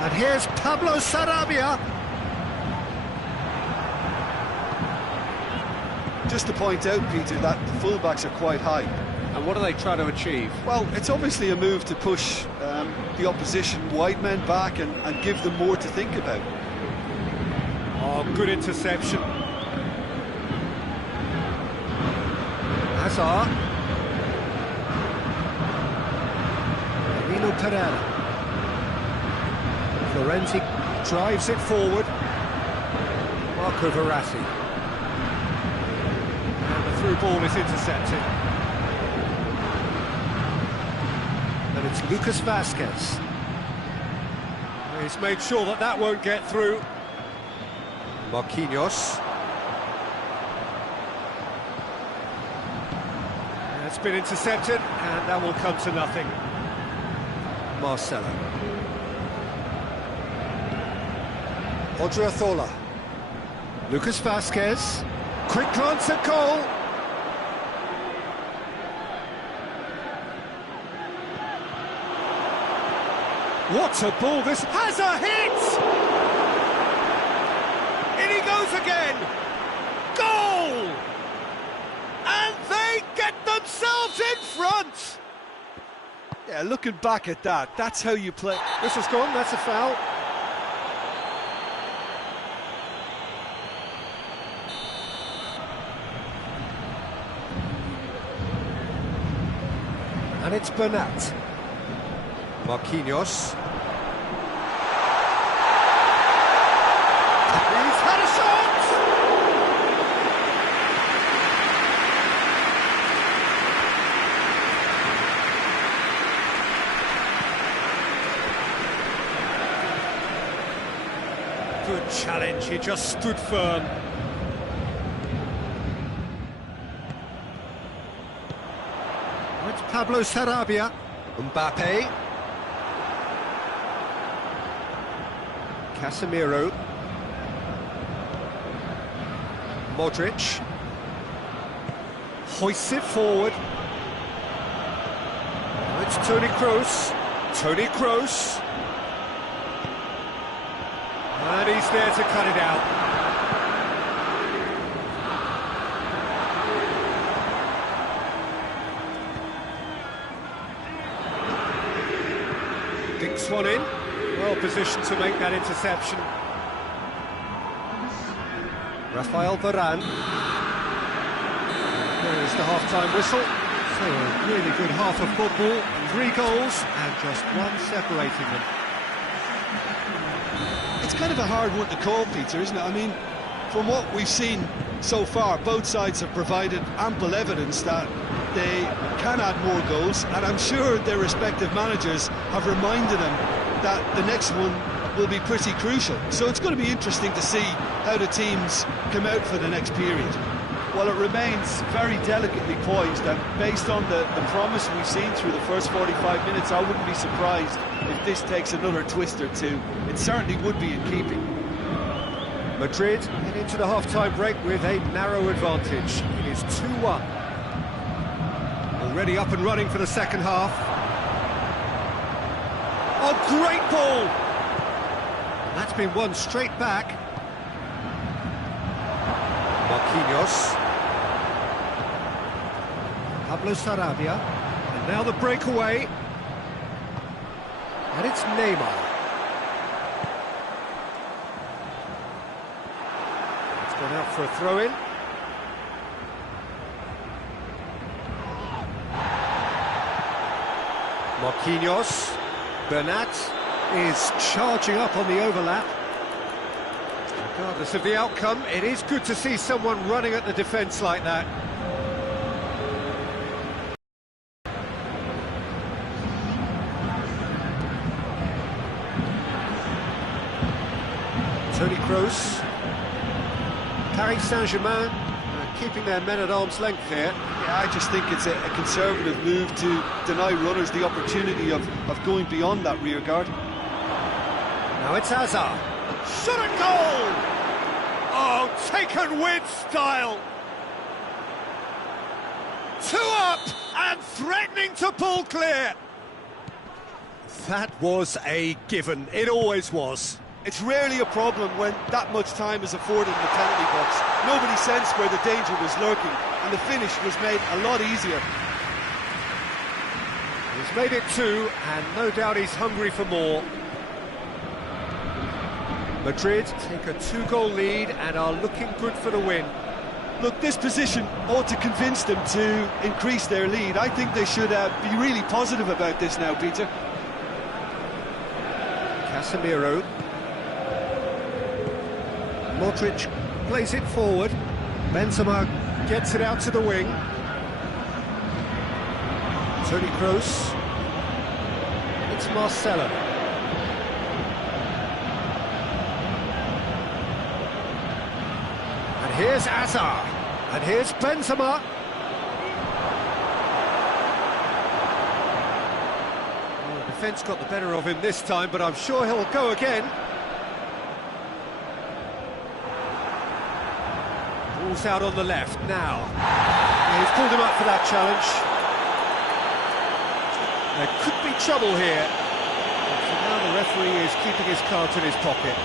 And here's Pablo Sarabia. Just to point out, Peter, that the fullbacks are quite high. And what are they trying to achieve? Well, it's obviously a move to push the opposition wide men back and give them more to think about. Oh, good interception. Hazard. Danilo Pereira. Florenzi drives it forward. Marco Verratti. And the through ball is intercepted. And it's Lucas Vazquez. He's made sure that that won't get through. Marquinhos. It's been intercepted, and that will come to nothing. Marcelo. Odriozola. Lucas Vasquez. Quick glance at goal. What a ball, this has a hit! In he goes again! Goal! And they get themselves in front! Yeah, looking back at that, that's how you play. This has gone, that's a foul. And it's Bernat. Marquinhos. He's had a shot! Good challenge, he just stood firm. It's Pablo Sarabia. Mbappe. Casemiro. Modric. Hoists it forward. Now it's Toni Kroos. Toni Kroos. And he's there to cut it out. Dinks one in. Well positioned to make that interception. Rafael Varane. There is the half-time whistle. So a really good half of football. 3 goals and just one separating them. It's kind of a hard one to call, Peter, isn't it? I mean, from what we've seen so far, both sides have provided ample evidence that they can add more goals, and I'm sure their respective managers have reminded them that the next one will be pretty crucial. So it's going to be interesting to see how the teams come out for the next period. Well, it remains very delicately poised, and based on the promise we've seen through the first 45 minutes, I wouldn't be surprised if this takes another twist or two. It certainly would be in keeping. Madrid head into the half-time break with a narrow advantage. It is 2-1. Already up and running for the second half. Oh, great ball! That's been won straight back. Marquinhos. Pablo Sarabia. And now the breakaway. And it's Neymar. It's gone out for a throw-in. Marquinhos. Bernat is charging up on the overlap. Regardless of the outcome, it is good to see someone running at the defence like that. Toni Kroos. Paris Saint-Germain keeping their men at arm's length here. Yeah, I just think it's a conservative move to deny runners the opportunity of going beyond that rear guard. Now it's Hazard. Shot at goal! Oh, taken with style! 2 up and threatening to pull clear. That was a given. It always was. It's rarely a problem when that much time is afforded in the penalty box. Nobody sensed where the danger was lurking, and the finish was made a lot easier. He's made it 2, and no doubt he's hungry for more. Madrid take a 2-goal lead and are looking good for the win. Look, this position ought to convince them to increase their lead. I think they should be really positive about this now, Peter. Casemiro. Modric plays it forward. Benzema gets it out to the wing. Toni Kroos. It's Marcelo. And here's Hazard. And here's Benzema. Defence got the better of him this time, but I'm sure he'll go again. Ball's out on the left now. Yeah, he's pulled him up for that challenge. There could be trouble here. So now the referee is keeping his cards in his pocket.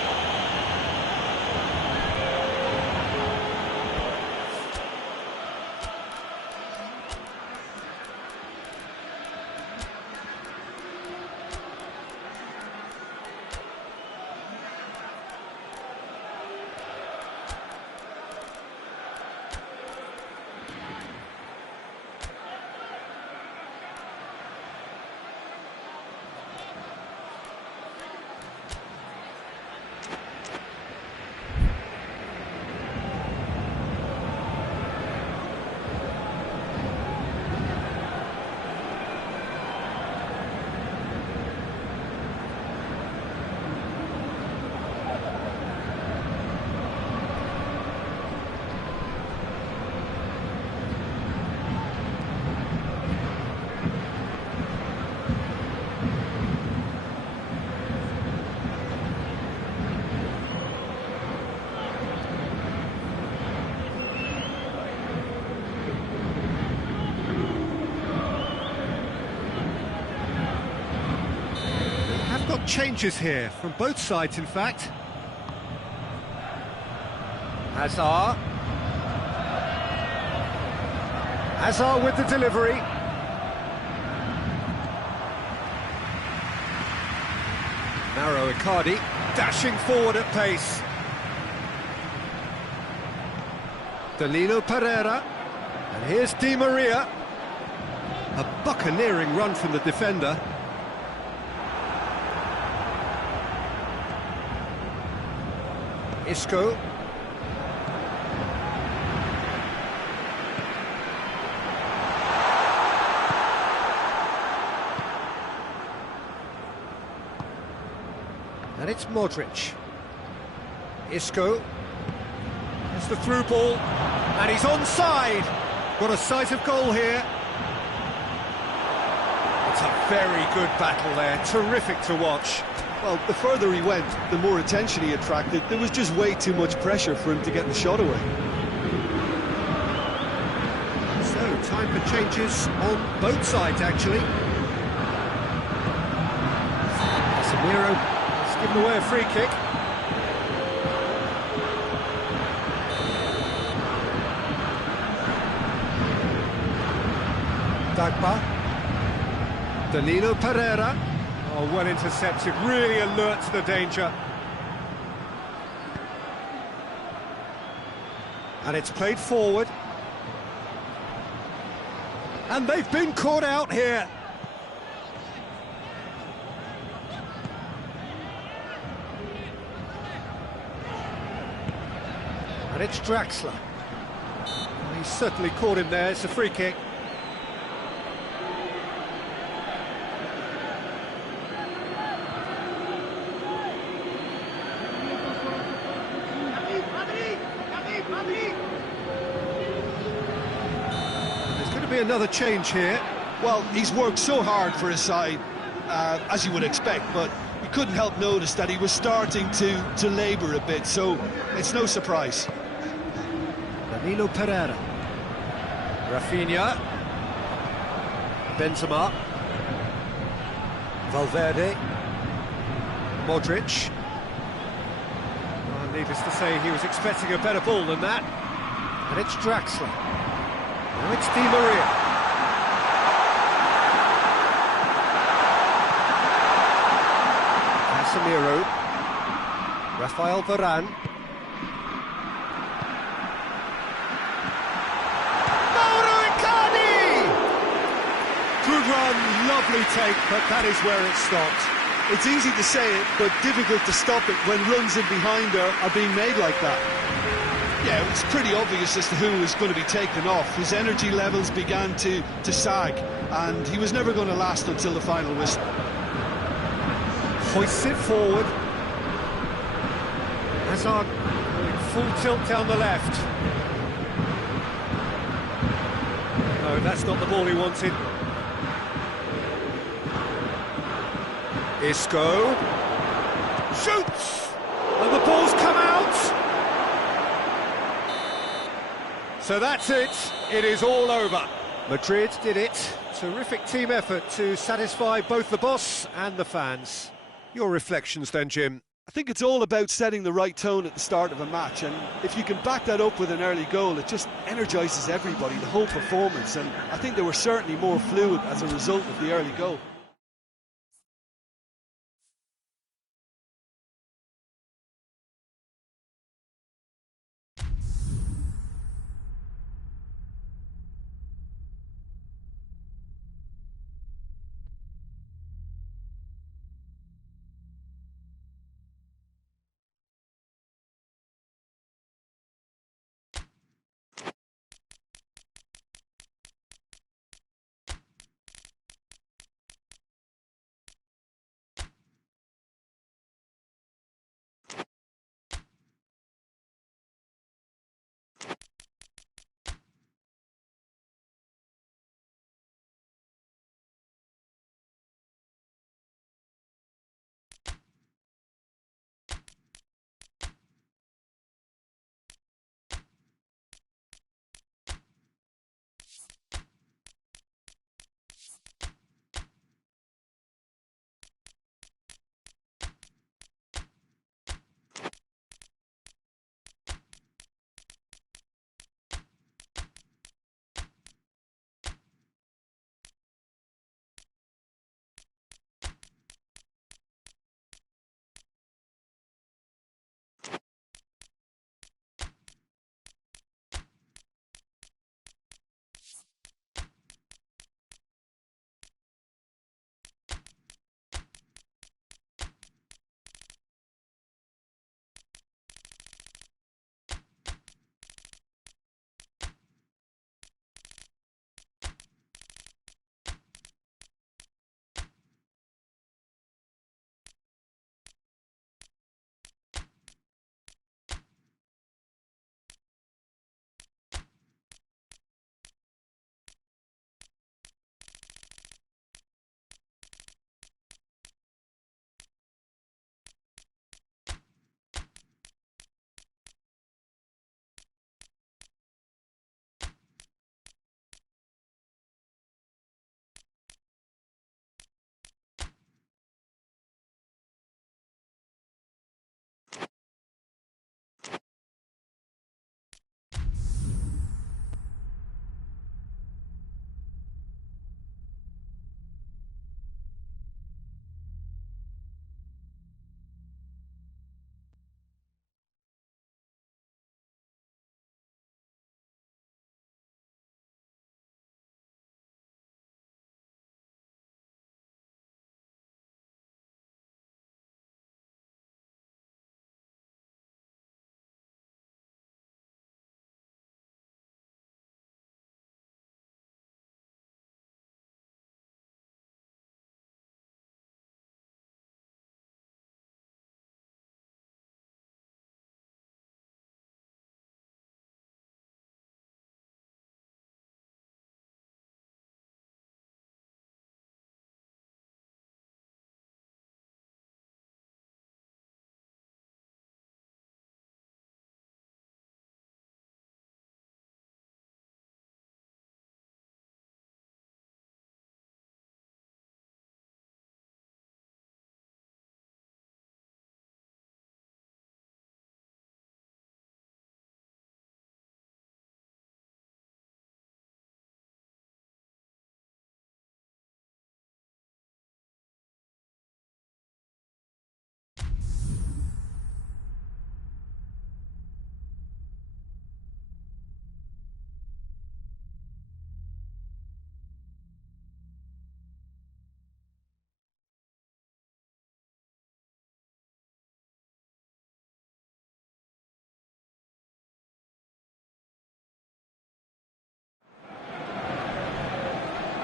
Got changes here from both sides, in fact. Hazard with the delivery. Mauro Icardi dashing forward at pace. Danilo Pereira, and here's Di Maria. A buccaneering run from the defender. Isco. And it's Modric. Isco. It's the through ball. And he's onside. Got a sight of goal here. It's a very good battle there. Terrific to watch. Well, the further he went, the more attention he attracted. There was just way too much pressure for him to get the shot away. So, time for changes on both sides, actually. Casemiro has given away a free kick. Dagba. Danilo Pereira. Oh, well intercepted, really alert to the danger. And it's played forward. And they've been caught out here. And it's Draxler. Well, he's certainly caught him there, it's a free kick. Another change here. Well, he's worked so hard for his side, as you would expect, but you couldn't help notice that he was starting to labour a bit, so it's no surprise. Danilo Pereira. Rafinha. Benzema. Valverde. Modric. Well, needless to say, he was expecting a better ball than that. And it's Draxler. Now it's Di Maria. Casemiro. Rafael Varane. Mauro Icardi! Good run, lovely take, but that is where it stopped. It's easy to say it, but difficult to stop it when runs in behind are being made like that. Yeah, it was pretty obvious as to who was going to be taken off. His energy levels began to sag, and he was never going to last until the final whistle. Hoists it forward. Hazard going full tilt down the left. No, that's not the ball he wanted. Isco shoots, and the ball's come out. So that's it. It is all over. Madrid did it. Terrific team effort to satisfy both the boss and the fans. Your reflections then, Jim? I think it's all about setting the right tone at the start of a match, and if you can back that up with an early goal, it just energises everybody, the whole performance, and I think they were certainly more fluid as a result of the early goal.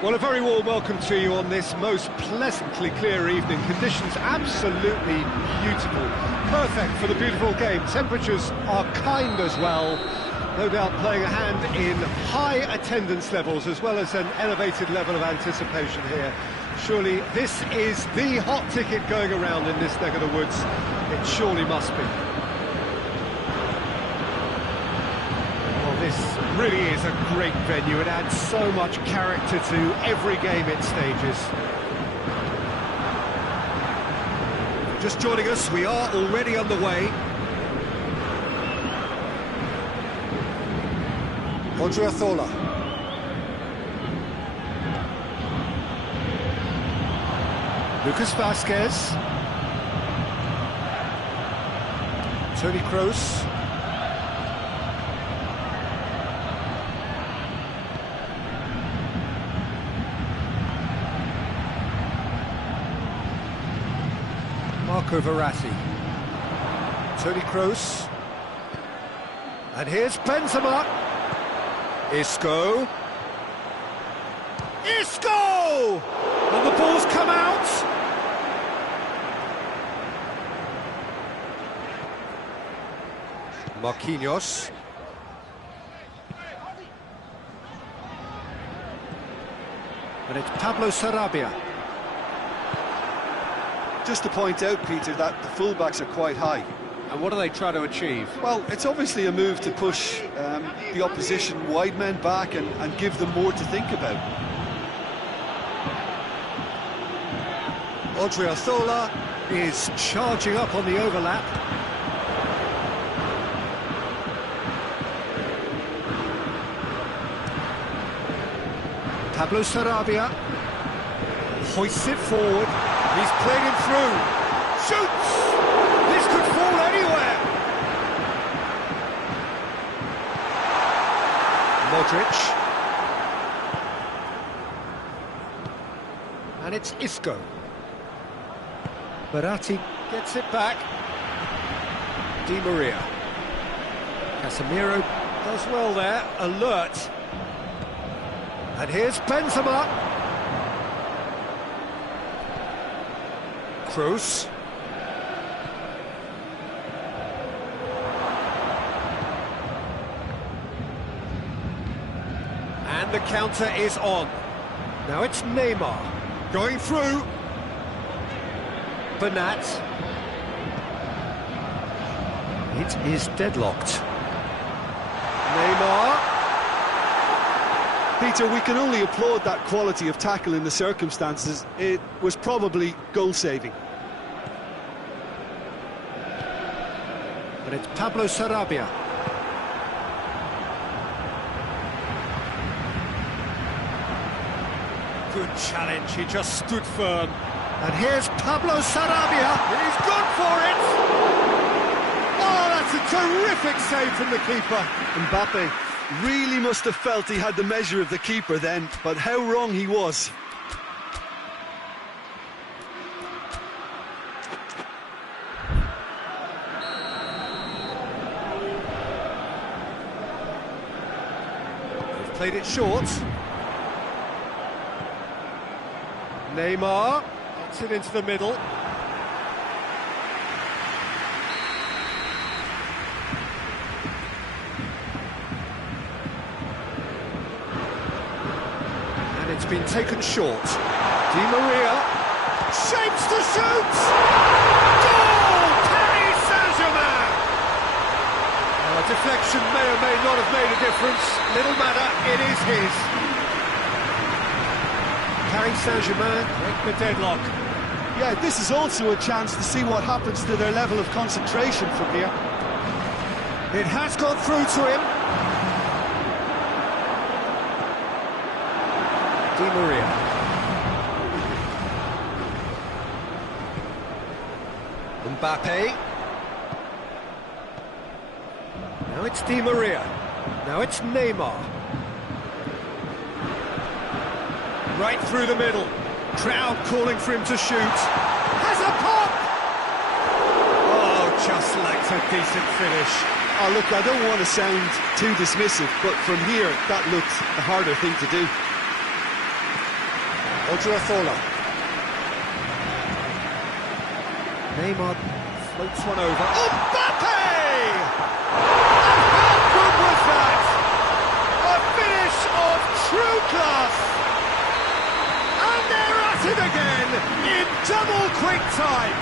Well, a very warm welcome to you on this most pleasantly clear evening. Conditions absolutely beautiful. Perfect for the beautiful game. Temperatures are kind as well. No doubt playing a hand in high attendance levels as well as an elevated level of anticipation here Surely this is the hot ticket going around in this neck of the woods. It surely must be. Well, this really is a great venue. It adds so much character to every game it stages. Just joining us, we are already underway. Odriozola. Lucas Vazquez. Toni Kroos. Marco Verratti. Toni Kroos. And here's Benzema. Isco. Isco! And the ball's come out. Marquinhos. And it's Pablo Sarabia. Just to point out, Peter, that the fullbacks are quite high. And what do they try to achieve? Well, it's obviously a move to push the opposition wide men back and give them more to think about. Odriozola is charging up on the overlap. Pablo Sarabia hoists it forward. He's played him through. Shoots! This could fall anywhere. Modric. And it's Isco. Verratti gets it back. Di Maria. Casemiro does well there, alert. And here's Benzema. Kroos. And the counter is on. Now it's Neymar. Going through. Bernat. It is deadlocked. Neymar. Peter, we can only applaud that quality of tackle in the circumstances. It was probably goal-saving. But it's Pablo Sarabia. Good challenge, he just stood firm. And here's Pablo Sarabia. He's gone for it! Oh, that's a terrific save from the keeper. Mbappe really must have felt he had the measure of the keeper then, but how wrong he was. They've played it short. Neymar gets it into the middle. It's been taken short. Di Maria shapes to shoot! Goal! Paris Saint-Germain! Deflection may or may not have made a difference. Little matter, it is his. Paris Saint-Germain break the deadlock. Yeah, this is also a chance to see what happens to their level of concentration from here. It has gone through to him. Di Maria. Mbappe. Now it's Di Maria. Now it's Neymar. Right through the middle. Crowd calling for him to shoot. Has a pop! Oh, just lacks a decent finish. Oh, look, I don't want to sound too dismissive, but from here, that looked the harder thing to do. Odriozola. Neymar floats one over. Mbappe! And how good was that? A finish of true class! And they're at it again in double quick time.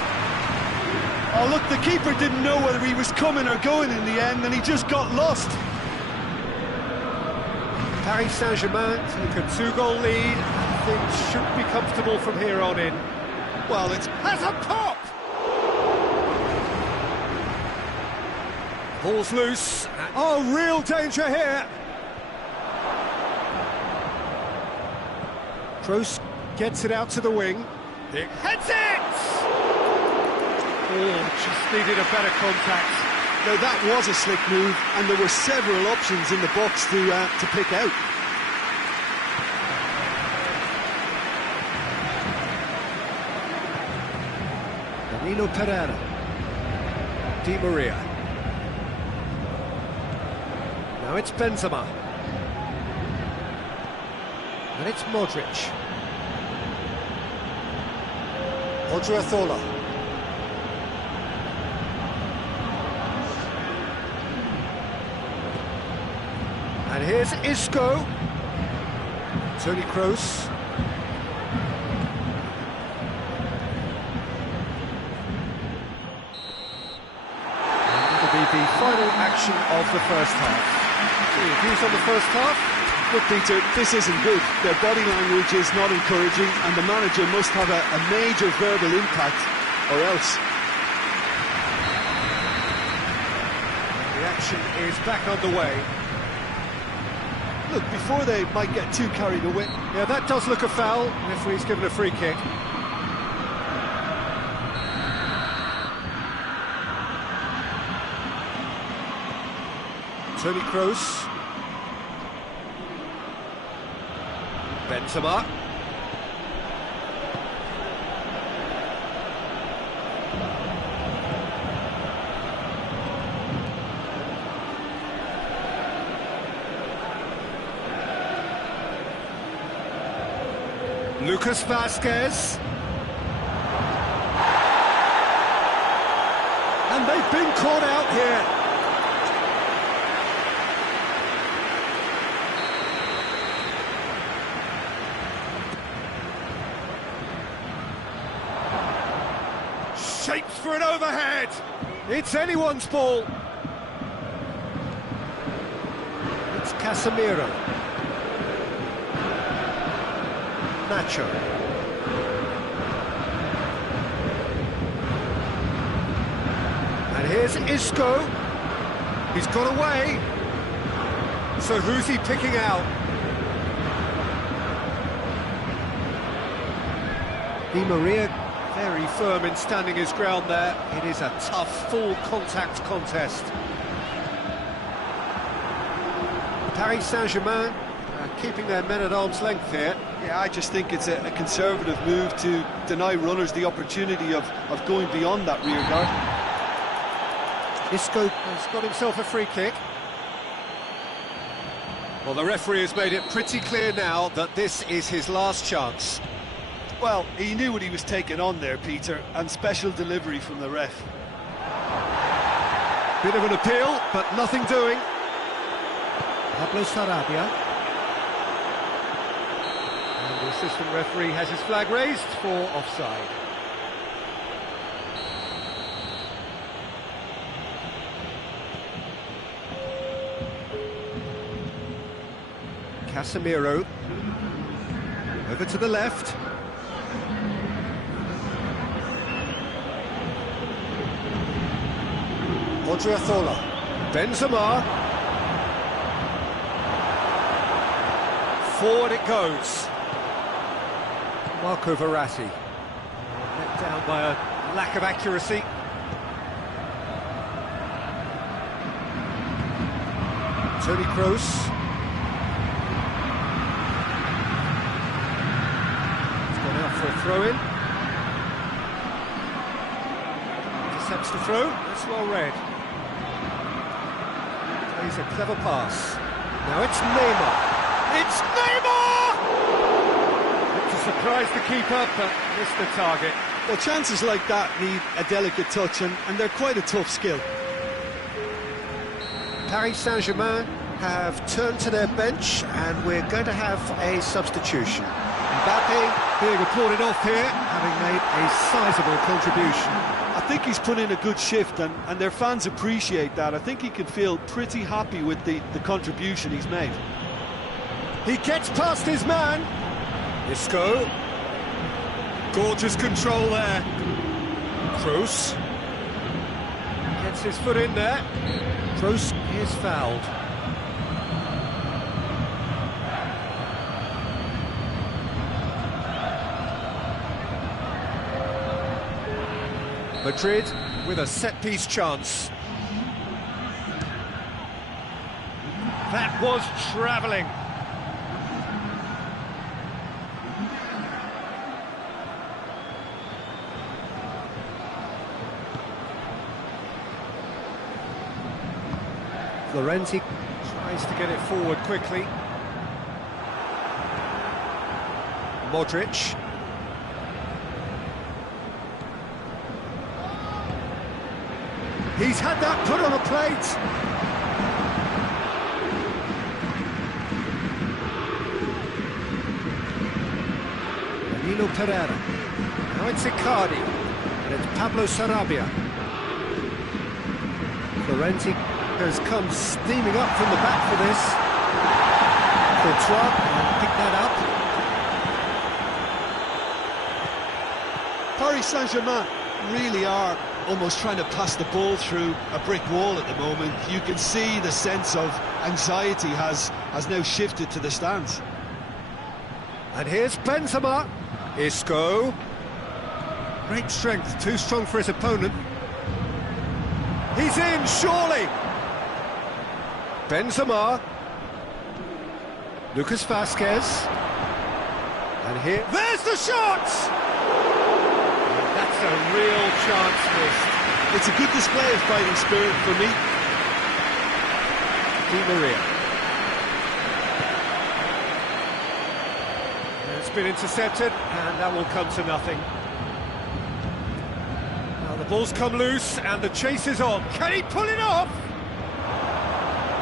Oh, look, the keeper didn't know whether he was coming or going in the end, and he just got lost. Paris Saint-Germain take a 2-goal lead. Things should be comfortable from here on in. Well, it has a pop! Ball's loose. Oh, real danger here. Kroos gets it out to the wing. It heads it! Oh, just needed a better contact. Now that was a slick move, and there were several options in the box to pick out. Danilo Pereira. Di Maria. Now it's Benzema. And it's Modric. Odriozola. And here's Isco. Toni Kroos. And it'll be the final action of the first half. Your views on the first half? Look, Peter, this isn't good. Their body language is not encouraging, and the manager must have a major verbal impact, or else. The action is back underway. Look, before they might get too carried away. Yeah, that does look a foul. Referee's given a free kick. Toni Kroos. Benzema. Lucas Vazquez. And they've been caught out here. Shapes for an overhead. It's anyone's ball. It's Casemiro. Nacho. And here's Isco. He's got away. So who's he picking out? Di Maria, very firm in standing his ground there. It is a tough, full-contact contest. Paris Saint-Germain keeping their men at arm's length here. Yeah, I just think it's a conservative move to deny runners the opportunity of going beyond that rear guard. Isco has got himself a free kick. Well, the referee has made it pretty clear now that this is his last chance. Well, he knew what he was taking on there, Peter, and special delivery from the ref. Bit of an appeal, but nothing doing. Pablo Sarabia. And the assistant referee has his flag raised for offside. Casemiro. Over to the left. Odriozola. Benzema. Forward it goes. Marco Verratti. Let down by a lack of accuracy. Toni Kroos. He's gone out for a throw-in. Intercepts the throw. That's well read. Plays a clever pass. Now it's Neymar. It's Neymar! To surprise the keeper, but missed the target. Well, chances like that need a delicate touch, and they're quite a tough skill. Paris Saint-Germain have turned to their bench, and we're going to have a substitution. Mbappe being applauded off here, having made a sizable contribution. I think he's put in a good shift, and their fans appreciate that. I think he can feel pretty happy with the contribution he's made. He gets past his man. Isco. Gorgeous control there. Kroos. Gets his foot in there. Kroos is fouled. Madrid with a set-piece chance. That was travelling. Florenzi tries to get it forward quickly. Modric. He's had that put on a plate. Danilo Pereira. Now it's Icardi. And it's Pablo Sarabia. Florenzi has come steaming up from the back for this. Courtois picked that up. Paris Saint-Germain really are almost trying to pass the ball through a brick wall at the moment. You can see the sense of anxiety has now shifted to the stands. And here's Benzema. Isco. Great strength, too strong for his opponent. He's in, surely. Benzema. Lucas Vazquez. And here, there's the shot! That's a real chance missed. It's a good display of fighting spirit for me. Di Maria. It's been intercepted, and that will come to nothing. Now the ball's come loose, and the chase is on. Can he pull it off?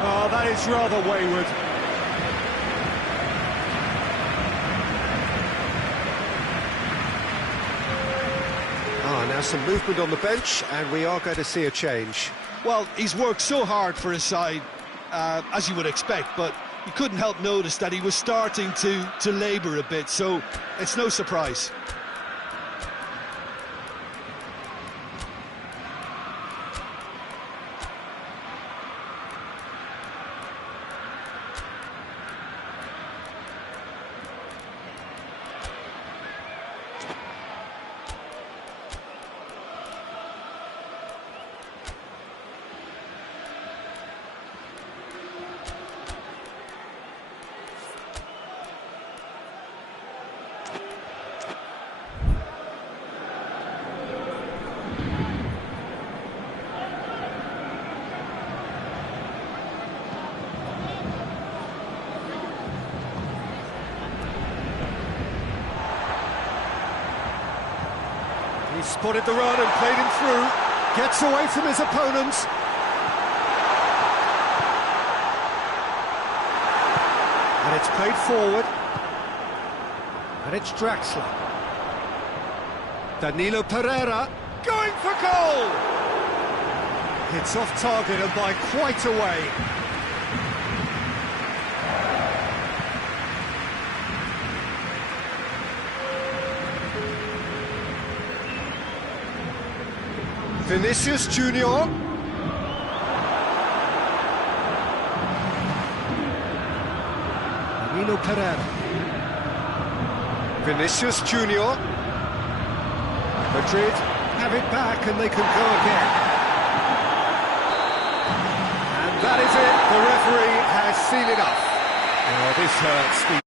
Oh, that is rather wayward. Now some movement on the bench, and we are going to see a change. Well, he's worked so hard for his side, as you would expect, but you couldn't help notice that he was starting to labour a bit, so it's no surprise. He spotted the run and played him through. Gets away from his opponent. And it's played forward. And it's Draxler. Danilo Pereira going for goal! It's off target and by quite a way. Vinicius Junior. Danilo Pereira. Vinicius Junior. Madrid have it back and they can go again. And that is it. The referee has seen enough. Oh, this hurts. The